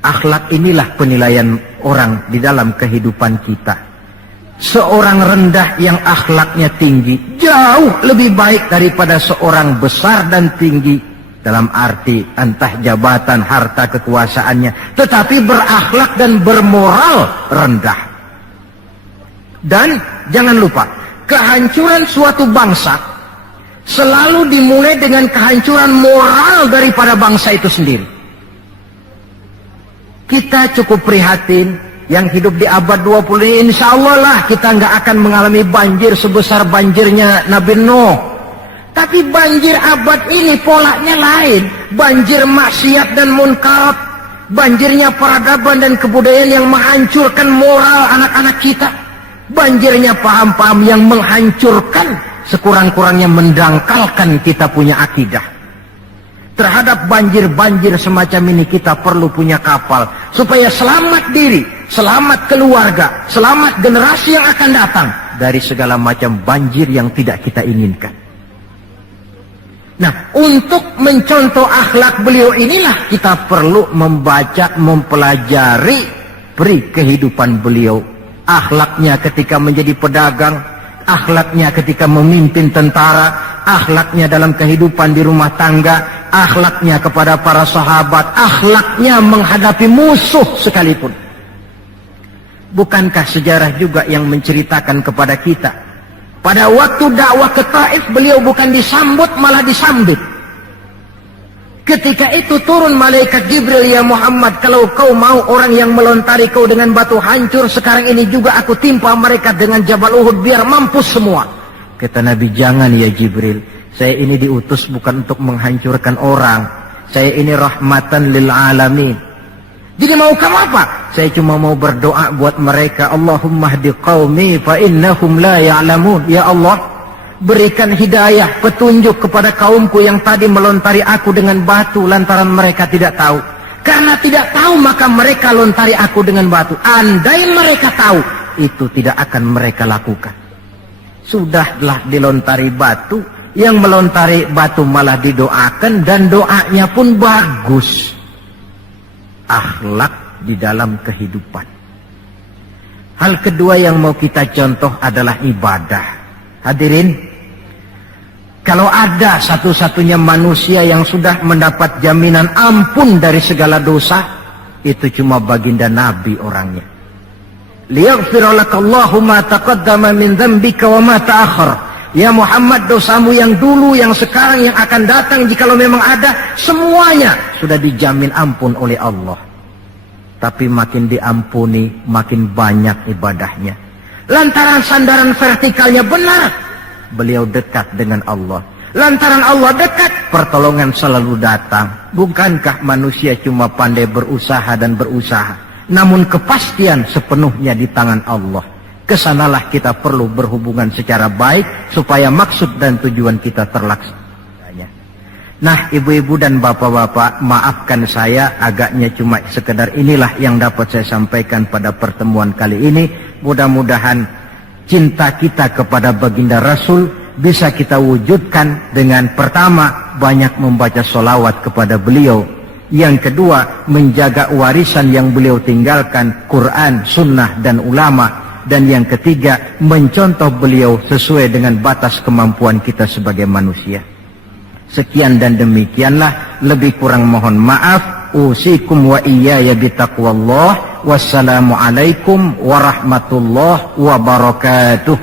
akhlak inilah penilaian orang di dalam kehidupan kita. Seorang rendah yang akhlaknya tinggi jauh lebih baik daripada seorang besar dan tinggi, dalam arti entah jabatan, harta, kekuasaannya, tetapi berakhlak dan bermoral rendah. Dan jangan lupa, kehancuran suatu bangsa selalu dimulai dengan kehancuran moral daripada bangsa itu sendiri. Kita cukup prihatin yang hidup di abad 20 ini, insya Allah lah kita nggak akan mengalami banjir sebesar banjirnya Nabi Nuh. Tapi banjir abad ini polanya lain. Banjir maksiat dan munkar, banjirnya peradaban dan kebudayaan yang menghancurkan moral anak-anak kita, banjirnya paham-paham yang menghancurkan, sekurang-kurangnya mendangkalkan kita punya akidah. Terhadap banjir-banjir semacam ini kita perlu punya kapal, supaya selamat diri, selamat keluarga, selamat generasi yang akan datang dari segala macam banjir yang tidak kita inginkan. Nah, untuk mencontoh akhlak beliau inilah kita perlu membaca, mempelajari peri kehidupan beliau. Akhlaknya ketika menjadi pedagang, akhlaknya ketika memimpin tentara, akhlaknya dalam kehidupan di rumah tangga, akhlaknya kepada para sahabat, akhlaknya menghadapi musuh sekalipun. Bukankah sejarah juga yang menceritakan kepada kita, pada waktu dakwah ke Taif beliau bukan disambut malah disambit. Ketika itu turun malaikat Jibril, ya Muhammad, kalau kau mau orang yang melontari kau dengan batu hancur, sekarang ini juga aku timpa mereka dengan Jabal Uhud biar mampus semua. Kata Nabi, jangan ya Jibril, saya ini diutus bukan untuk menghancurkan orang, saya ini rahmatan lil alamin. Jadi mau kamu apa? Saya cuma mau berdoa buat mereka. Allahumma hdi qaumi fa innahum la ya'lamun. Ya Allah, berikan hidayah, petunjuk kepada kaumku yang tadi melontari aku dengan batu lantaran mereka tidak tahu. Karena tidak tahu maka mereka lontari aku dengan batu. Andai mereka tahu, itu tidak akan mereka lakukan. Sudahlah dilontari batu, yang melontari batu malah didoakan dan doanya pun bagus. Akhlak di dalam kehidupan. Hal kedua yang mau kita contoh adalah ibadah. Hadirin, kalau ada satu-satunya manusia yang sudah mendapat jaminan ampun dari segala dosa, itu cuma baginda Nabi orangnya. Liyaghfira lakallahu ma taqaddama min dzambika wa ma ta'akhkhar. Ya Muhammad, dosamu yang dulu, yang sekarang, yang akan datang, jikalau memang ada, semuanya sudah dijamin ampun oleh Allah. Tapi makin diampuni, makin banyak ibadahnya. Lantaran sandaran vertikalnya benar, beliau dekat dengan Allah. Lantaran Allah dekat, pertolongan selalu datang. Bukankah manusia cuma pandai berusaha dan berusaha, namun kepastian sepenuhnya di tangan Allah. Kesanalah kita perlu berhubungan secara baik supaya maksud dan tujuan kita terlaksana. Nah, ibu-ibu dan bapak-bapak, maafkan saya agaknya cuma sekedar inilah yang dapat saya sampaikan pada pertemuan kali ini. Mudah-mudahan cinta kita kepada baginda Rasul bisa kita wujudkan dengan pertama, banyak membaca sholawat kepada beliau. Yang kedua, menjaga warisan yang beliau tinggalkan, Quran, sunnah, dan ulama. Dan yang ketiga, mencontoh beliau sesuai dengan batas kemampuan kita sebagai manusia. Sekian dan demikianlah, lebih kurang mohon maaf. Usikum wa iyaya bitaqwallah. Wassalamualaikum warahmatullahi wabarakatuh.